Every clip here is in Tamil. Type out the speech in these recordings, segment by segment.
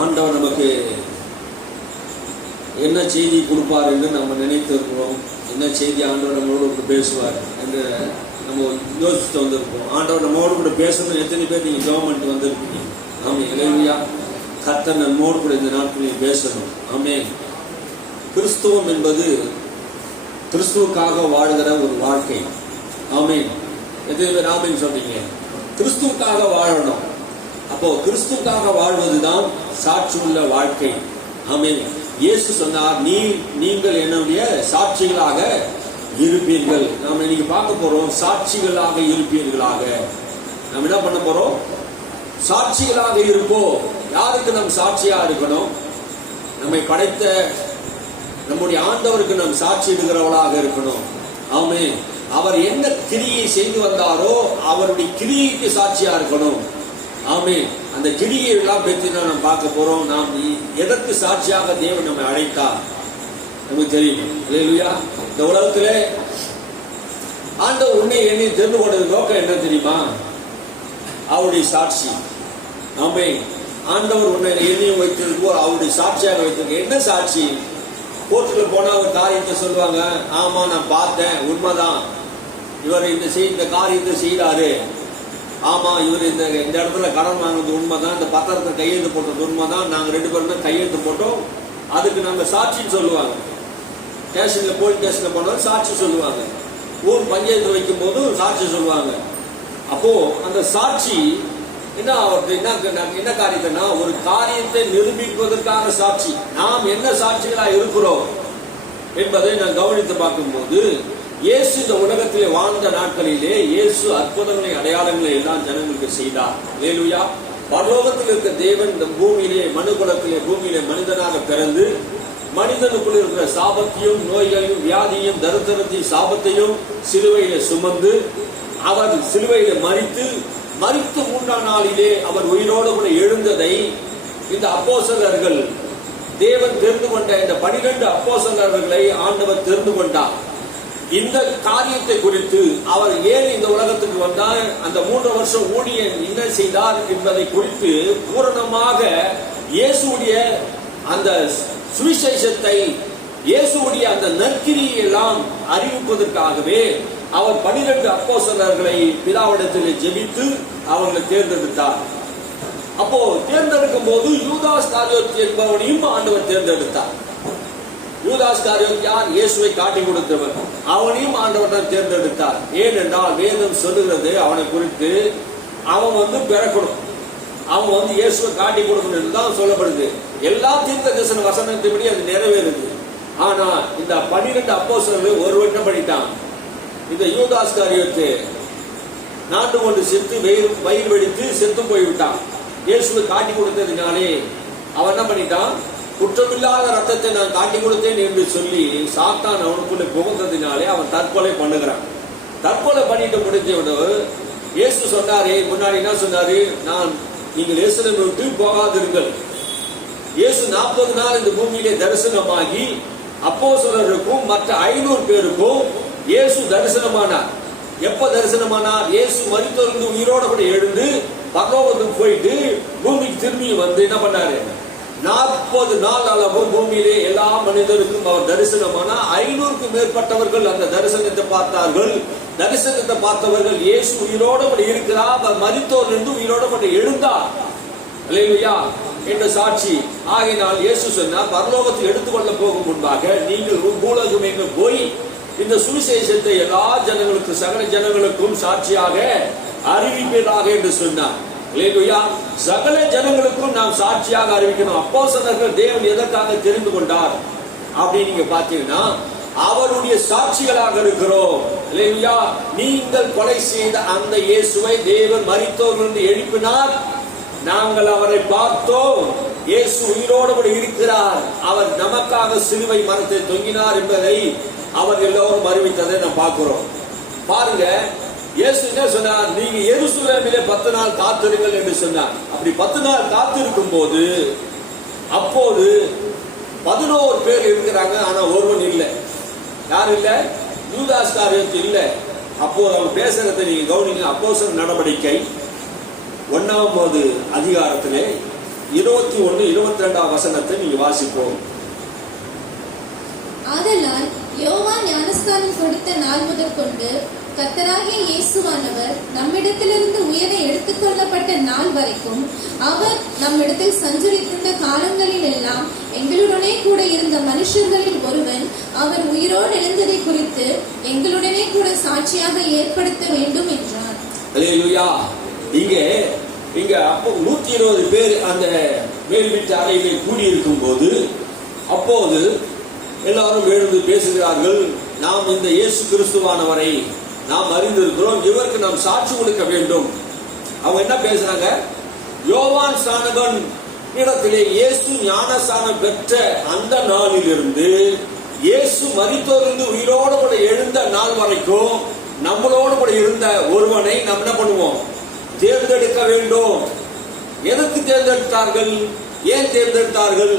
ஆண்டவர் நமக்கு என்ன செய்தி கொடுப்பார் என்று நம்ம நினைத்திருக்கிறோம். என்ன செய்தி ஆண்டவர் நம்மளோடு கூட பேசுவார் என்று நம்ம யோசிச்சுட்டு வந்திருப்போம். ஆண்டவர் நம்மோடு கூட பேசணும். எத்தனை பேர் நீங்கள் கவர்மெண்ட் வந்திருக்கீங்க? ஆமாம், இளைஞா கர்த்தர் நம்மோடு கூட இந்த நாட்களில் பேசணும். ஆமென். கிறிஸ்துவம் என்பது கிறிஸ்துவுக்காக வாழ்கிற ஒரு வாழ்க்கை. ஆமென். எத்தனை பேர் ஆமென் சொல்றீங்க? கிறிஸ்துவுக்காக வாழணும். அப்போ கிறிஸ்துவுக்காக வாழ்வதுதான் சாட்சி உள்ள வாழ்க்கை. ஆமென். இயேசு சொன்னார், நீங்கள் என்னுடைய சாட்சிகளாக இருப்பீர்கள். நாம் இன்னைக்கு பார்க்க போறோம், சாட்சிகளாக இருப்பீர்களாக. நாம் என்ன பண்ண போறோம்? சாட்சிகளாக இருப்போம். யாருக்கு நாம் சாட்சியா இருக்கணும்? நம்மை படைத்த நம்முடைய ஆண்டவருக்கு நாம் சாட்சி இடுகிறவளாக இருக்கணும். ஆமென். அவர் என்ன கிரியை செய்து வந்தாரோ அவருடைய கிரியைக்கு சாட்சியா இருக்கணும். ஆமென். அந்த கிரியை எல்லாம் பற்றி நாம் பார்க்க போறோம். நாம் எதற்கு சாட்சியாக தேவன் நம்மை அழைத்தார் நமக்கு தெரியும். அல்லேலூயா. இந்த உலகத்திலே ஆண்டவர் உன்னை என்னை தெரிந்து கொண்டது நோக்கம் என்ன தெரியுமா? அவருடைய சாட்சி. ஆமென். ஆண்டவர் உன்னை என்னையும் வைத்திருக்கோ அவருடைய சாட்சியாக வைத்திருக்க. என்ன சாட்சி? கோர்ட்டுல போனா ஒரு காரியத்தை சொல்லுவாங்க, ஆமா நான் பார்த்தேன், உண்மைதான், இவர் இந்த காரியத்தை செய்யறாரு, ஆமா இவர் இந்த இடத்துல கடன் வாங்கினது உண்மைதான், இந்த பத்திரத்தை கையெழுத்து போட்டது உண்மைதான், நாங்க 2 பேரும் தான் கையெழுத்து போட்டோம், அதுக்கு நாங்க சாட்சின்னு சொல்லுவாங்க. ஸ்டேஷன்ல போலீஸ் ஸ்டேஷன்ல போனாலும் சாட்சி சொல்லுவாங்க. ஊர் பஞ்சாயத்து வைக்கும் போதும் சாட்சி சொல்லுவாங்க. அப்போ அந்த சாட்சி என்ன காரியத்தைனா ஒரு காரியத்தை நிரூபிப்பதற்கான சாட்சி. நாம் என்ன சாட்சிகளா இருக்கிறோம் என்பதை நான் கவனித்து பார்க்கும்போது, இயேசு இந்த உலகத்திலே வாழ்ந்த நாட்களிலே இயேசு அற்புதங்களை அடையாளங்களை எல்லாம் ஜனங்களுக்கு செய்தார். அல்லேலூயா. பரலோகத்தில் இருக்க தேவன் இந்த பூமியிலே மனுகுலத்திலே பூமியிலே மனிதனாக பிறந்து மனிதனுக்குள் இருக்கிற சாபத்தையும் நோய்களையும் வியாதியையும் தரித்திரத்தையும் சாபத்தையும் சிலுவையிலே சுமந்து அவர் சிலுவையிலே மரித்து 3ஆம் நாளிலே அவர் உயிரோடு கூட எழுந்ததை இந்த அப்போஸ்தலர்கள் தேவன் தெரிந்து கொண்ட இந்த 12 அப்போஸ்தலர்களை ஆண்டவர் தெரிந்து கொண்டார். இந்த காரியத்தை குறித்து அவர் ஏன் இந்த உலகத்துக்கு வந்தார், அந்த 3 வருஷம் ஊழியன் என்ன செய்தார் என்பதை குறித்து பூரணமாக இயேசுடைய அந்த சுவிசேஷத்தை, இயேசுடைய அந்த நற்கிரியை எல்லாம் அறிவிப்பதற்காகவே அவர் 12 அப்போஸ்தலர்களை பிதாவிடத்தில் ஜெபித்து அவர்களை தேர்ந்தெடுத்தார். அப்போ தேர்ந்தெடுக்கும் போது யூதாஸ் காரியோத் என்பவனையும் ஆண்டவர் தேர்ந்தெடுத்தார். யூதாஸ் காரியோத் யார்? இயேசுவை காட்டி கொடுத்தவர். அவனையும் ஆண்டவர் தேர்ந்தெடுத்தார். ஏனென்றால் வேதம் சொல்லுகிறது அவனை குறித்து, அவன் பிறக்கணும், அவன் இயேசுவை காட்டி கொடுக்கணும் தான் சொல்லப்படுது. எல்லா தீர்க்கதரிசன வசனத்தின்படி அது நிறைவேறுது. ஆனா இந்த 12 அப்போஸ்தலர்கள் ஒருவன் என்ன பண்ணிட்டான்? இந்த யூதாஸ் காரியோத்து நாட்டு கொண்டு செத்து வயிறு வெடித்து செத்து போய்விட்டான். இயேசுவை காட்டி கொடுத்ததினாலே அவன் என்ன பண்ணிட்டான்? குற்றமில்லாத ரத்தத்தை நான் காட்டி கொடுத்தேன் என்று சொல்லி சாத்தான் அவனுக்குள்ள புகுந்ததினாலே அவன் தற்கொலை பண்ணுகிறான். தற்கொலை பண்ணிட்டு முடிஞ்சவனு இயேசு சொன்னாரே, முன்னாடி என்ன சொன்னாரு? நீங்கள் எருசலேமை விட்டு போகாதிருங்கள். இயேசு 40 நாள் இந்த பூமியிலே தரிசனமாகி அப்போஸ்தலருக்கும் மற்ற 500 பேருக்கும் இயேசு தரிசனமானார். எப்ப தரிசனமானார்? இயேசு மரித்தோரிலிருந்து உயிரோட கூட எழுந்து பரலோகத்துக்கு போயிட்டு பூமிக்கு திரும்பி வந்து என்ன பண்ணாரு? 40 நாள் அளவும் பூமியிலே எல்லா மனிதருக்கும் அவர் தரிசனமானா 500க்கும் மேற்பட்டவர்கள் அந்த தரிசனத்தை பார்த்தார்கள். தரிசனத்தை பார்த்தவர்கள் இயேசு உயிரோட கூட இருக்கிறார், அவர் மரித்தோரிலிருந்து உயிரோட கூட எழுந்தார் அல்லேலூயா என்ற சாட்சி. ஆகையினால் இயேசு சொன்னார், பரலோகத்தில் எடுத்துக்கொள்ள போகும் முன்பாக நீங்கள் பூலோகம் எங்கு போய் இந்த சுவிசேஷத்தை எல்லா ஜனங்களுக்கும் சகல ஜனங்களுக்கும் சாட்சியாக அறிவிப்பதாக என்று சொன்னார். அல்லேலூயா. சகல ஜனங்களுக்கும் நாம் சாட்சியாக அறிவிக்கணும். அப்போஸ்தலர்கள் தேவன் எதற்காக தெரிந்து கொண்டார் அப்படின்னு நீங்க பாத்தீங்கன்னா, அவருடைய சாட்சிகளாக இருக்கிறோம். அல்லேலூயா. நீங்கள் கொலை செய்த அந்த இயேசுவை தேவன் மரித்தோரிலிருந்து எழுப்பினார், நாங்கள் அவரை பார்த்தோம், இயேசு உயிரோடு கூட இருக்கிறார், அவர் நமக்காக சிலுவை மரத்தை தொங்கினார் என்பதை அவர் எல்லோரும் அறிவித்ததை நாம் பார்க்கிறோம். பாருங்க, இயேசு என்ன சொன்னார்? நீங்க எருசலேமிலே 10 நாள் காத்திருங்கள் என்று சொன்னார். அப்படி 10 நாள் காத்திருக்கும் போது அப்போது 11 பேர் இருக்கிறாங்க, ஆனா ஒருவன் இல்லை. யார் இல்ல? யூதாஸ் காரியோத்து இல்ல. அப்போது அவங்க பேசுறதை நீங்க கவனிங்க. அப்போஸ்தலர் நடவடிக்கை 1ஆம் அதிகாரத்திலே 21, 22 வசனத்தை நீங்க வாசிப்போம். ஆதலால் யோவான் ஞானஸ்தானம் கொடுத்த நாள் முதற்கொண்டு கர்த்தராகிய இயேசுவானவர் நம்மிடத்திலிருந்து உயிரை எடுத்துக் கொள்ளப்பட்ட நாள் வரைக்கும் அவர் நம்மிடத்தில் சஞ்சரித்திருந்த காலங்களில் எல்லாம் எங்களுடனே கூட இருந்த மனுஷர்களில் ஒருவன் அவர் உயிரோடு எழுந்ததை குறித்து எங்களுடனே கூட சாட்சியாக ஏற்படுத்த வேண்டும் என்றார். அல்லேலூயா. இங்க அப்போ 120 பேர் அந்த மேல் வீட்டு அறையிலே கூடியிருக்கும் போது அப்போது எல்லாரும் எழுந்து பேசுகிறார்கள். நாம் இந்த இயேசு கிறிஸ்துவானவரை நாம் அறிந்திருக்கிறோம், இவருக்கு நாம் சாட்சி கொடுக்க வேண்டும். அவங்க என்ன பேசுறாங்க? யோவான் ஸ்நானகன் இடத்திலே இயேசு ஞானஸ்நானம் பெற்ற அந்த நாளிலிருந்து இயேசு மரித்தோரிலிருந்து உயிரோடு கூட எழுந்த நாள் வரைக்கும் நம்மளோடு கூட இருந்த ஒருவனை நாம் என்ன பண்ணுவோம்? தேர்ந்தெடுக்க வேண்டும். எதற்கு தேர்ந்தெடுத்தார்கள்? ஏன் தேர்ந்தெடுத்தார்கள்?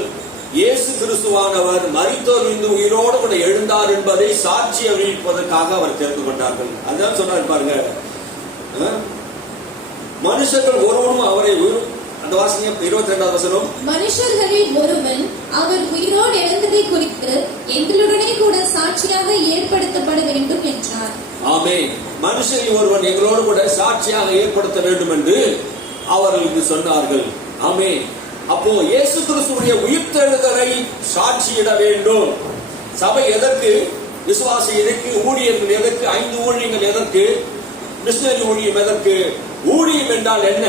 இயேசு கிறிஸ்துவானவர் மரித்தோரிலிருந்து உயிரோடு கூட எழுந்தார் என்பதை சாட்சி அறிவிப்பதற்காக அவர் தேர்ந்து கொண்டார்கள். அதுதான் சொன்னார் பாருங்க, மனுஷர்கள் ஒருவனும் அவரை அந்த வாசனை 22 வசனம், மனுஷர்களில் ஒருவன் அவர் உயிரோடு எழுந்ததை குறித்து எங்களுடனே கூட சாட்சியாக ஏற்படுத்தப்பட வேண்டும் என்றார். ஆமென். மனுஷரில் ஒருவன் எங்களோடு கூட சாட்சியாக ஏற்படுத்த வேண்டும் என்று அவர்களுக்கு சொன்னார்கள். ஆமென். அப்போ இயேசு கிறிஸ்துவுடைய உயிர்த்தெழுதலை சாட்சியிட வேண்டும். சபை எதற்கு? விசுவாசி எதற்கு? ஊழியர்கள் எதற்கு? 5 ஊழியங்கள் எதற்கு? மிஷனரி ஊழியம் எதற்கு? ஊழியம் என்றால் என்ன?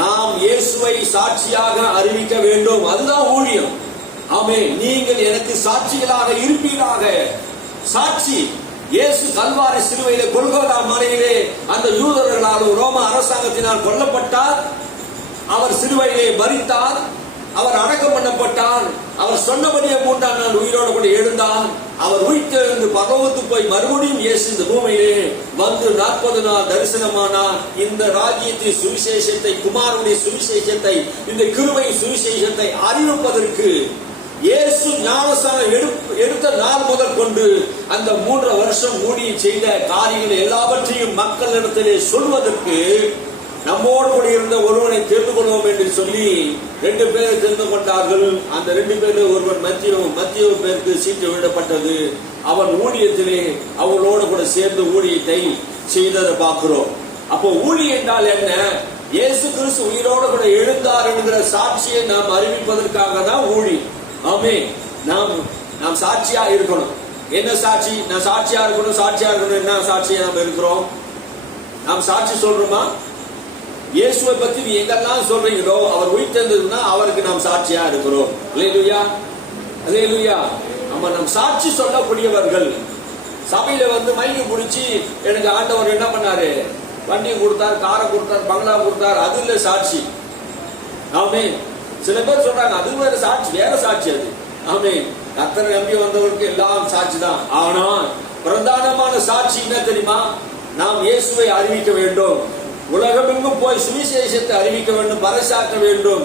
நாம் இயேசுவை சாட்சியாக அறிவிக்க வேண்டும். அதுதான் ஊழியம். ஆமென். நீங்கள் எனக்கு சாட்சிகளாக இருப்பீராக. சாட்சி. இயேசு கல்வாரி சிலுவையிலே கொல்கோதா மலையிலே அந்த யூதர்களாலும் ரோம அரசாங்கத்தினால் கொல்லப்பட்டார். அவர் சிலுவையிலே மரித்தார். அவர் அடக்கம் பண்ணப்பட்டார். அவர் சொன்னபடியே 3ஆம் நாள் உயிரோடு கூட எழுந்தார். அவர் உயிர்த்தெழுந்து பரலோகத்துக்கு போய் மறுபடியும் இயேசு இந்த பூமியிலே வந்து 40 நாள் தரிசனமானார். இந்த ராஜ்யத்தின் சுவிசேஷத்தை, குமாரனுடைய சுவிசேஷத்தை, இந்த கிருபை சுவிசேஷத்தை அறிவிப்பதற்கு இயேசு ஞானஸ்நானம் எடுத்த நாள் முதல் கொண்டு அந்த 3 வருஷம் ஊழியம் செய்த காரியங்கள் எல்லாவற்றையும் மக்களிடத்திலே சொல்வதற்கு நம்மோடு கூட இருந்த ஒருவனை தெரிந்து கொள்வோம் என்று சொல்லி 2 பேரை தெரிந்து கொண்டார்கள். அந்த 2 பேரில் ஒருவன் மத்திய பேருக்கு சீட்டு விடப்பட்டது. அவன் ஊழியத்திலே அவளோடு கூட சேர்ந்து ஊழியத்தை செய்ததை பார்க்கிறோம். அப்போ ஊழியம் என்றால் என்ன? இயேசு கிறிஸ்து உயிரோடு கூட எழுந்தார் என்கிற சாட்சியை நாம் அறிவிப்பதற்காக தான் ஊழியம். ஆமென். நாம் சாட்சியா இருக்கணும். என்ன சாட்சி? நான் சாட்சியா இருக்கணும். என்ன சாட்சியா நாம் இருக்கிறோம்? நாம் சாட்சி சொல்றோமா? இயேசுவை பத்தி நீ எங்கெல்லாம் சொல்றீங்களோ அவர் உயிர்த்தெழுந்ததுன்னா அவருக்கு நாம் சாட்சியா இருக்கிறோம். அல்லேலூயா, அல்லேலூயா. நம்ம சாட்சி சொல்லக்கூடியவர்கள். சபையில வந்து மைக்கு பிடிச்சி எனக்கு ஆண்டவர் என்ன பண்ணாரு? வண்டி கொடுத்தார், காரை கொடுத்தார், பங்களா கொடுத்தார். அது இல்ல சாட்சி. ஆமென். சில பேர் சொல்றாங்க அது வேற சாட்சி, வேற சாட்சி அது. ஆமென். கர்த்தரை நம்பி வந்தவருக்கு எல்லாம் சாட்சி தான். ஆனா பிரதானமான சாட்சி என்ன தெரியுமா? நாம் இயேசுவை அறிவிக்க வேண்டும். உலகமெங்கும் போய் சுவிசேஷத்தை அறிவிக்க வேண்டும், பறைசாற்ற வேண்டும்.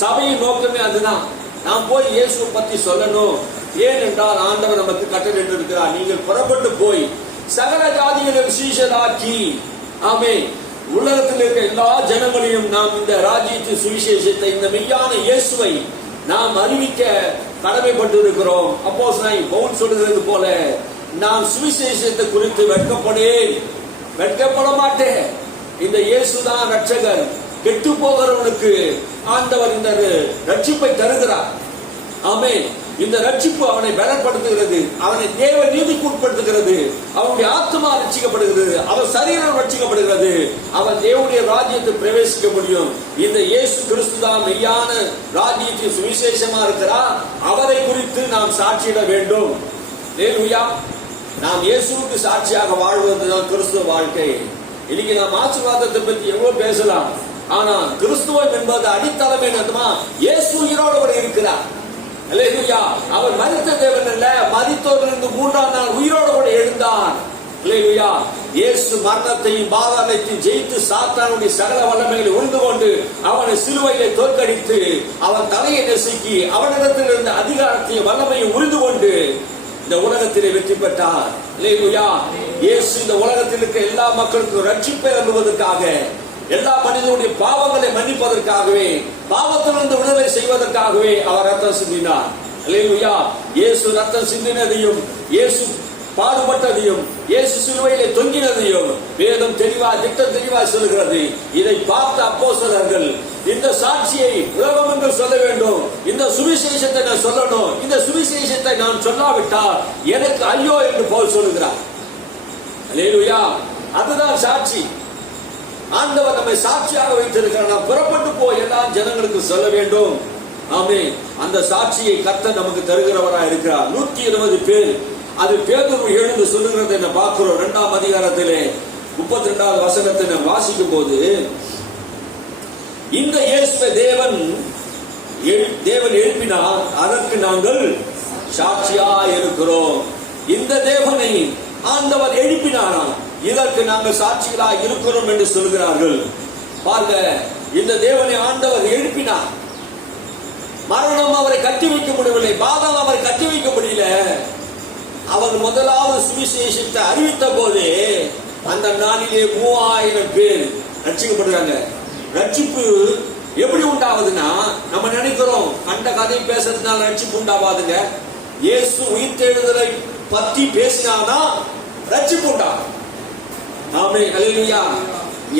சபையின் நோக்கமே அதுதான். நாம் போய் இயேசுவை பத்தி சொல்லணும். ஏனென்றால் ஆண்டவர் நமக்கு கட்டளையிட்டு இருக்கிறார், நீங்கள் புறப்பட்டு போய் சகல ஜாதிகளையும் சீஷராக்கி. ஆமென். உலகத்தில் இருக்க எல்லா ஜனங்களையும் நாம் இந்த ராஜ்யத்தின் சுவிசேஷத்தை, இந்த மெய்யான இயேசுவை நாம் அறிவிக்க கடமைப்பட்டு இருக்கிறோம். அப்போஸ்தலனாகிய பவுல் சொல்லுகிறது போல, நான் சுவிசேஷத்தை குறித்து வெட்கப்பட மாட்டேன். இந்த இயேசுதான் ரட்சகர். கெட்டு போகிறவனுக்கு ஆண்டவர் இந்த ரட்சிப்பை தருகிறார். ஆமென். இந்த ரட்சிப்பு அவனை பலப்படுத்துகிறது, அவனை தேவ நீதிக்கு உட்படுத்துகிறது, அவனுடைய ஆத்மா ரட்சிக்கப்படுகிறது, அவன் சரீரம் ரட்சிக்கப்படுகிறது, அவன் தேவனுடைய ராஜ்யத்தை பிரவேசிக்க முடியும். இந்த இயேசு கிறிஸ்து தான் மெய்யான ராஜ்யத்தின் சுவிசேஷமா இருக்கிறார். அவரை குறித்து நாம் சாட்சியிட வேண்டும். அல்லேலூயா. நாம் இயேசுவுக்கு சாட்சியாக வாழ்வதுதான் கிறிஸ்துவ வாழ்க்கை. இன்னைக்கு நாம் ஆசீர்வாதத்தை பத்தி எவ்வளவு பேசலாம். ஆனா கிறிஸ்துவம் என்பது அடித்தளம் என்னதுமா? இயேசு உயிரோடு கூட இருக்கிறார். அல்லேலூயா. அவர் மரித்த தேவன் அல்ல, மரித்தோரிலிருந்து 3ஆம் நாள் உயிரோடு கூட எழுந்தார். அல்லேலூயா. இயேசு மரணத்தையும் பாதாளத்தையும் ஜெயித்து சாத்தானுடைய சகல வல்லமைகளை உண்டு கொண்டு அவனை சிலுவையிலே தோற்கடித்து அவன் தலையை நசுக்கி அவனிடத்தில் இருந்த அதிகாரத்தையும் வல்லமையும் உறிந்து கொண்டு இந்த உலகத்திலே வெற்றி பெற்றார். அல்லேலூயா. இயேசு இந்த உலகத்தில் இருக்க எல்லா மக்களுக்கும் ரட்சிப்பை அருள்வதற்காக எல்லா மனிதனுடைய பாவங்களை மன்னிப்பதற்காகவே, பாவத்திலிருந்து விடுதலை செய்வதற்காகவே அவர் ரத்தம் சிந்தினார். அல்லேலூயா. இயேசு ரத்தம் சிந்தினதையும், இயேசு பாடுபட்டதையும், இயேசு சிலுவையிலே தொங்கினதையும் வேதம் திட்டம் தெளிவாய் சொல்கிறது. இதை பார்த்த அப்போஸ்தலர்கள் இந்த சாட்சியை உலகமெங்கும் சொல்ல வேண்டும், இந்த சுவிசேஷத்தை நான் சொல்லணும், இந்த சுவிசேஷத்தை நான் சொல்லாவிட்டால் எனக்கு ஐயோ என்று பவுல் சொல்லுகிறார். அல்லேலூயா. அதுதான் சாட்சி. ஆண்டவர் நம்மை சாட்சியாக வைத்திருக்கிறார். நாம் புறப்பட்டு போய் எல்லா ஜனங்களுக்கு சொல்ல வேண்டும். ஆமென். அந்த சாட்சியை கர்த்தர் நமக்கு தருகிறவராக இருக்கிறார். 120 பேர். அது பேதுரு எழுந்து சொல்லுகிறது என்ன பார்க்கிறோம். 2ஆம் அதிகாரத்திலே 32வது வசனத்தை நாம் வாசிக்கும் போது, இந்த இயேசுவை தேவன் எழுப்பினார், அதற்கு நாங்கள் சாட்சியா இருக்கிறோம். இந்த தேவனை ஆண்டவர் எழுப்பினாராம், இதற்கு நாங்கள் சாட்சிகளாக இருக்கிறோம் என்று சொல்கிறார்கள். பாருங்க, இந்த தேவனை ஆண்டவர் எழுப்பினார். மரணம் அவரை கட்டி வைக்க முடியவில்லை, பாதாளம் அவரை கட்டி வைக்க முடியல. அவர் முதலாவது சுவிசேஷத்தை அறிவித்த போதே அந்த நாளிலே 3000 பேர் ரட்சிக்கப்படுறாங்க. ரட்சிப்பு எப்படி உண்டாவதுன்னா, நம்ம நினைக்கிறோம் கண்ட கதை பேசுறதுனால ரட்சிப்பு உண்டாவாதுங்க. இயேசு உயிர்த்தெழுதலை பத்தி பேசினானா ரட்சிப்பு உண்டாகும். ஆமென். அல்லேலூயா.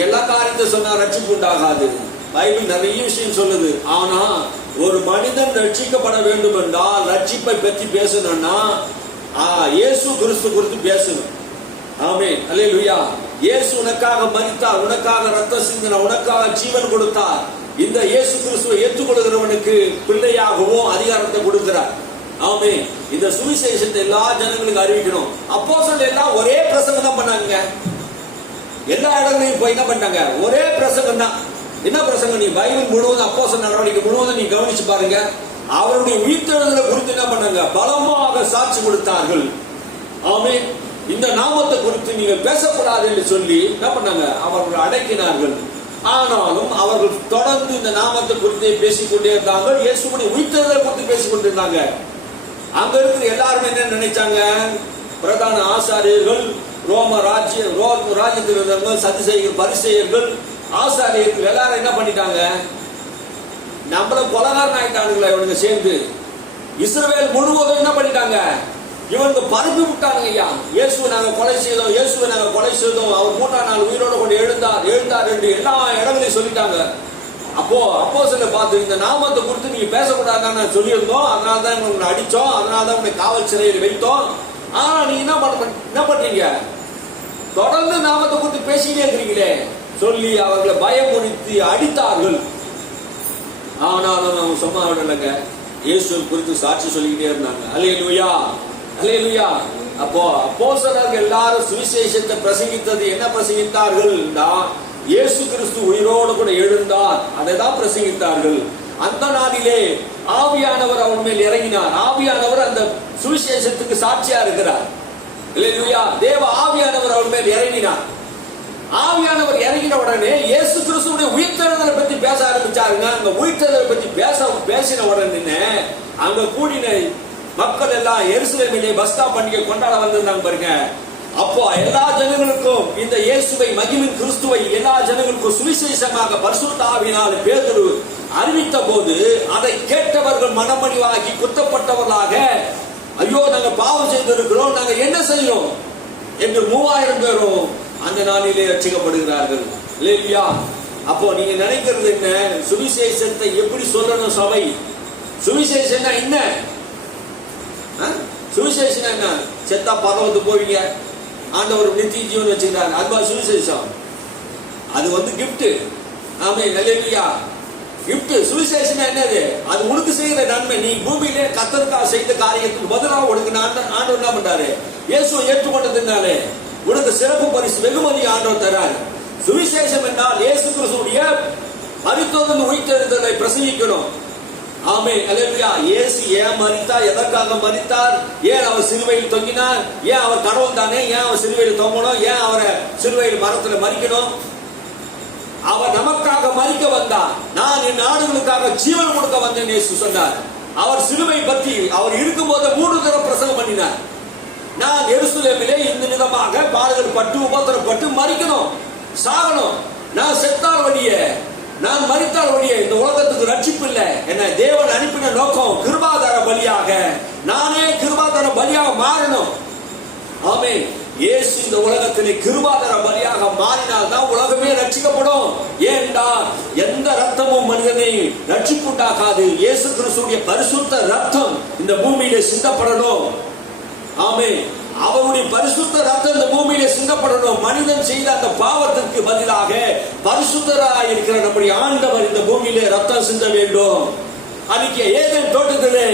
எல்லா காரியத்தை சொன்னா ரட்சிப்பு உண்டாகாது. பைபிள் நிறைய விஷயம் சொல்லுது. ஆனா ஒரு மனிதன் ரட்சிக்கப்பட வேண்டும் என்றால், ரட்சிப்பை பற்றி பேசணும்னா இயேசு கிறிஸ்து குறித்து பேசணும். ஆமென். அல்லேலூயா. இயேசு உனக்காக மரித்தார், உனக்காக ரத்தம் சிந்தினார், உனக்காக ஜீவன் கொடுத்தார். இந்த இயேசு கிறிஸ்துவை ஏற்றுக்கொள்கிறவனுக்கு பிள்ளையாகவும் அதிகாரத்தை கொடுக்கிறார். ஆமென். இந்த சுவிசேஷத்தை எல்லா ஜனங்களுக்கும் அறிவிக்கணும். அப்போஸ்தலர்கள் எல்லாம் ஒரே பிரசங்கம் தான் பண்ணாங்க. எல்லா இடங்களையும் போய் என்ன பண்ணாங்க? ஒரே பிரசங்கம் தான். என்ன பிரசங்கம்? நீ பைபிள் முழுவதும், அப்போஸ்தலர் நடவடிக்கை முழுவதும் நீ கவனிச்சு பாருங்க. அவருடைய உயிர்த்தெழுதலை குறித்து என்ன பண்ணாங்க? பலமாக சாட்சி கொடுத்தார்கள். ஆமென். இந்த நாமத்தை குறித்து நீங்கள் பேசக்கூடாது என்று சொல்லி என்ன பண்ணாங்க? அவர்கள் அடக்கினார்கள். ஆனாலும் அவர்கள் தொடர்ந்து இந்த நாமத்தை குறித்து பேசிக்கொண்டே இருந்தாங்க. இயேசுவுடைய உயிர்த்தெழுதலை குறித்து பேசிக் கொண்டிருந்தாங்க. அங்க இருக்கிற எல்லாருமே என்ன நினைச்சாங்க? பிரதான ஆசாரியர்கள், ரோம ராஜ்யத்தில் இருந்தவங்க, சதுசேயர்கள், பரிசேயர்கள், ஆசாரியர்கள் எல்லாரும் என்ன பண்ணிட்டாங்க? நம்மள கொலகாரன் ஆயிட்டானுங்களா இவனுங்க சேர்ந்து. இஸ்ரவேல் முழுவதும் என்ன பண்ணிட்டாங்க? இவனுக்கு பரப்பி விட்டாங்க. ஐயா, இயேசுவை நாங்க கொலை செய்தோம், இயேசுவை நாங்க கொலை செய்தோம், அவர் 3ஆம் நாள் உயிரோடு கொண்டு எழுந்தார் என்று எல்லா இடங்களையும் சொல்லிட்டாங்க. அப்போஸ்தலர் பார்த்து, இந்த நாமத்தை குறித்து நீங்க பேசக்கூடாதுன்னு சொல்லியிருந்தோம், அதனால தான் உங்களை அடிச்சோம், அதனால தான் உங்களை காவல் சிறையில் வைத்தோம். ஆனா நீங்க என்ன பண்றீங்க? தொடர்ந்து நாமத்தை குறித்து பேசிக்கிட்டே இருக்கிறீங்களே சொல்லி அவர்களை பயமுறுத்தி அடித்தார்கள். ஆனாலும் அவங்க சும்மா விடலைங்க. இயேசு குறித்து சாட்சி சொல்லிக்கிட்டே இருந்தாங்க. அல்லேலூயா. அல்லேலூயா. அப்போஸ்தலர்கள் எல்லாரும் சுவிசேஷத்தை பிரசங்கித்தது என்ன பிரசங்கித்தார்கள்? இயேசு கிறிஸ்து உயிரோடு கூட எழுந்தார், அதை தான் பிரசங்கித்தார்கள். அந்த நாளிலே ஆவியானவர் அவர் மேல் இறங்கினார். ஆவியானவர் அந்த சுவிசேஷத்துக்கு சாட்சியா இருக்கிறார். அல்லேலூயா. தேவ ஆவியானவர் அவர் மேல் இறங்கினார். ஆவியானவர் இறங்கின உடனே இயேசு கிறிஸ்துவுடைய உயிர்த்தெழுதலை பத்தி பேச ஆரம்பிச்சாருங்க. அங்க உயிர்த்தெழுதலை பத்தி பேசின உடனே அங்க கூடின மக்கள் எல்லாம் எருசலேமிலே பஸ்கா பண்டிகை கொண்டாட வந்திருந்தாங்க பாருங்க. அப்போ எல்லா ஜனங்களுக்கும் இந்த இயேசுவை, மகிமின் கிறிஸ்துவை எல்லா ஜனங்களுக்கும் சுவிசேஷமாக பரிசுத்த ஆவியினால் பேதுரு அறிவித்த போது அதை கேட்டவர்கள் மனமடிவாகி குத்தப்பட்டவர்களாக, ஐயோ நாங்க பாவம் செய்திருக்கிறோம், நாங்க என்ன செய்யும் என்று 3000 பேரும் அந்த நாளிலே ரட்சிக்கப்படுகிறார்கள். இல்லையா? அப்போ நீங்க நினைக்கிறது என்ன? சுவிசேஷத்தை எப்படி சொல்லணும் சபை? சுவிசேஷம் என்ன? சுவிசேஷம் என்ன? செத்தா பரலோகத்துக்கு போவீங்க, ஆண்டவர் நித்திய ஜீவன் வச்சுக்கிறார், அதுதான் சுவிசேஷம். அது கிஃப்ட். ஆமென். அல்லேலூயா. கிஃப்ட். சுவிசேஷம் என்னது? அது உனக்கு செய்கிற நன்மை. நீ பூமியிலே கர்த்தருக்காக செய்த காரியத்துக்கு பதிலாக உனக்கு ஆண்டவர் என்ன பண்றாரு? இயேசுவை ஏற்றுக்கொண்டதுனாலே உனக்கு சிறப்பு பரிசு, வெகுமதி ஆண்டவர் தரார். சுவிசேஷம் என்றால் இயேசு கிறிஸ்துவுடைய மரித்தோரிலிருந்து உயிர்த்தெழுதலை பிரசங்கிக்கணும். ஆமென். அல்லேலூயா. இயேசு ஏன் மரித்தார்? எதற்காக மரித்தார்? ஏன் அவர் சிலுவையில் தொங்கினார்? ஏன் அவர் கடவுள் தானே? ஏன் அவர் சிலுவையில் தொங்கணும்? ஏன் அவரை சிலுவையில் மரத்தில் மரிக்கணும்? அவர் நமக்காக மரிக்க வந்தார். நான் என் நாடுகளுக்காக ஜீவன் கொடுக்க வந்தேன் இயேசு சொன்னார். அவர் சிலுவை பற்றி அவர் இருக்கும்போது 3 தடவை பிரசங்கம் பண்ணினார். நான் எருசலேமிலே இந்த விதமாக பாடுகள் பட்டு உபத்திரப்பட்டு மரிக்கணும், சாகணும். நான் செத்தால் இந்த உலகத்துக்கு ரட்சிப்பு இல்லை. என்ன தேவன் அனுப்பின நோக்கம் கிருபாதார பலியாக, நானே கிருபாதார பலியாக மாறணும். ஆமென். இயேசு இந்த உலகத்திலே கிருபாதார பலியாக மாறினால் தான் உலகமே ரட்சிக்கப்படும். ஏண்டா எந்த ரத்தமும் மனிதனை ரட்சிப்புண்டாக்காது. இயேசு கிறிஸ்துவுடைய பரிசுத்த ரத்தம் இந்த பூமியிலே சிந்தப்படணும். ஆமென். அவருடைய பரிசுத்த ரத்தம் இந்த பூமியிலே சிந்தப்படணும். மனிதன் செய்த அந்த பாவத்திற்கு பதிலாக பரிசுத்தராய் இருக்கிற நம்முடைய ஆண்டவர் இந்த பூமியிலே ரத்தம் சிந்த வேண்டும். அன்னைக்கு ஏதேன் தோட்டத்திலே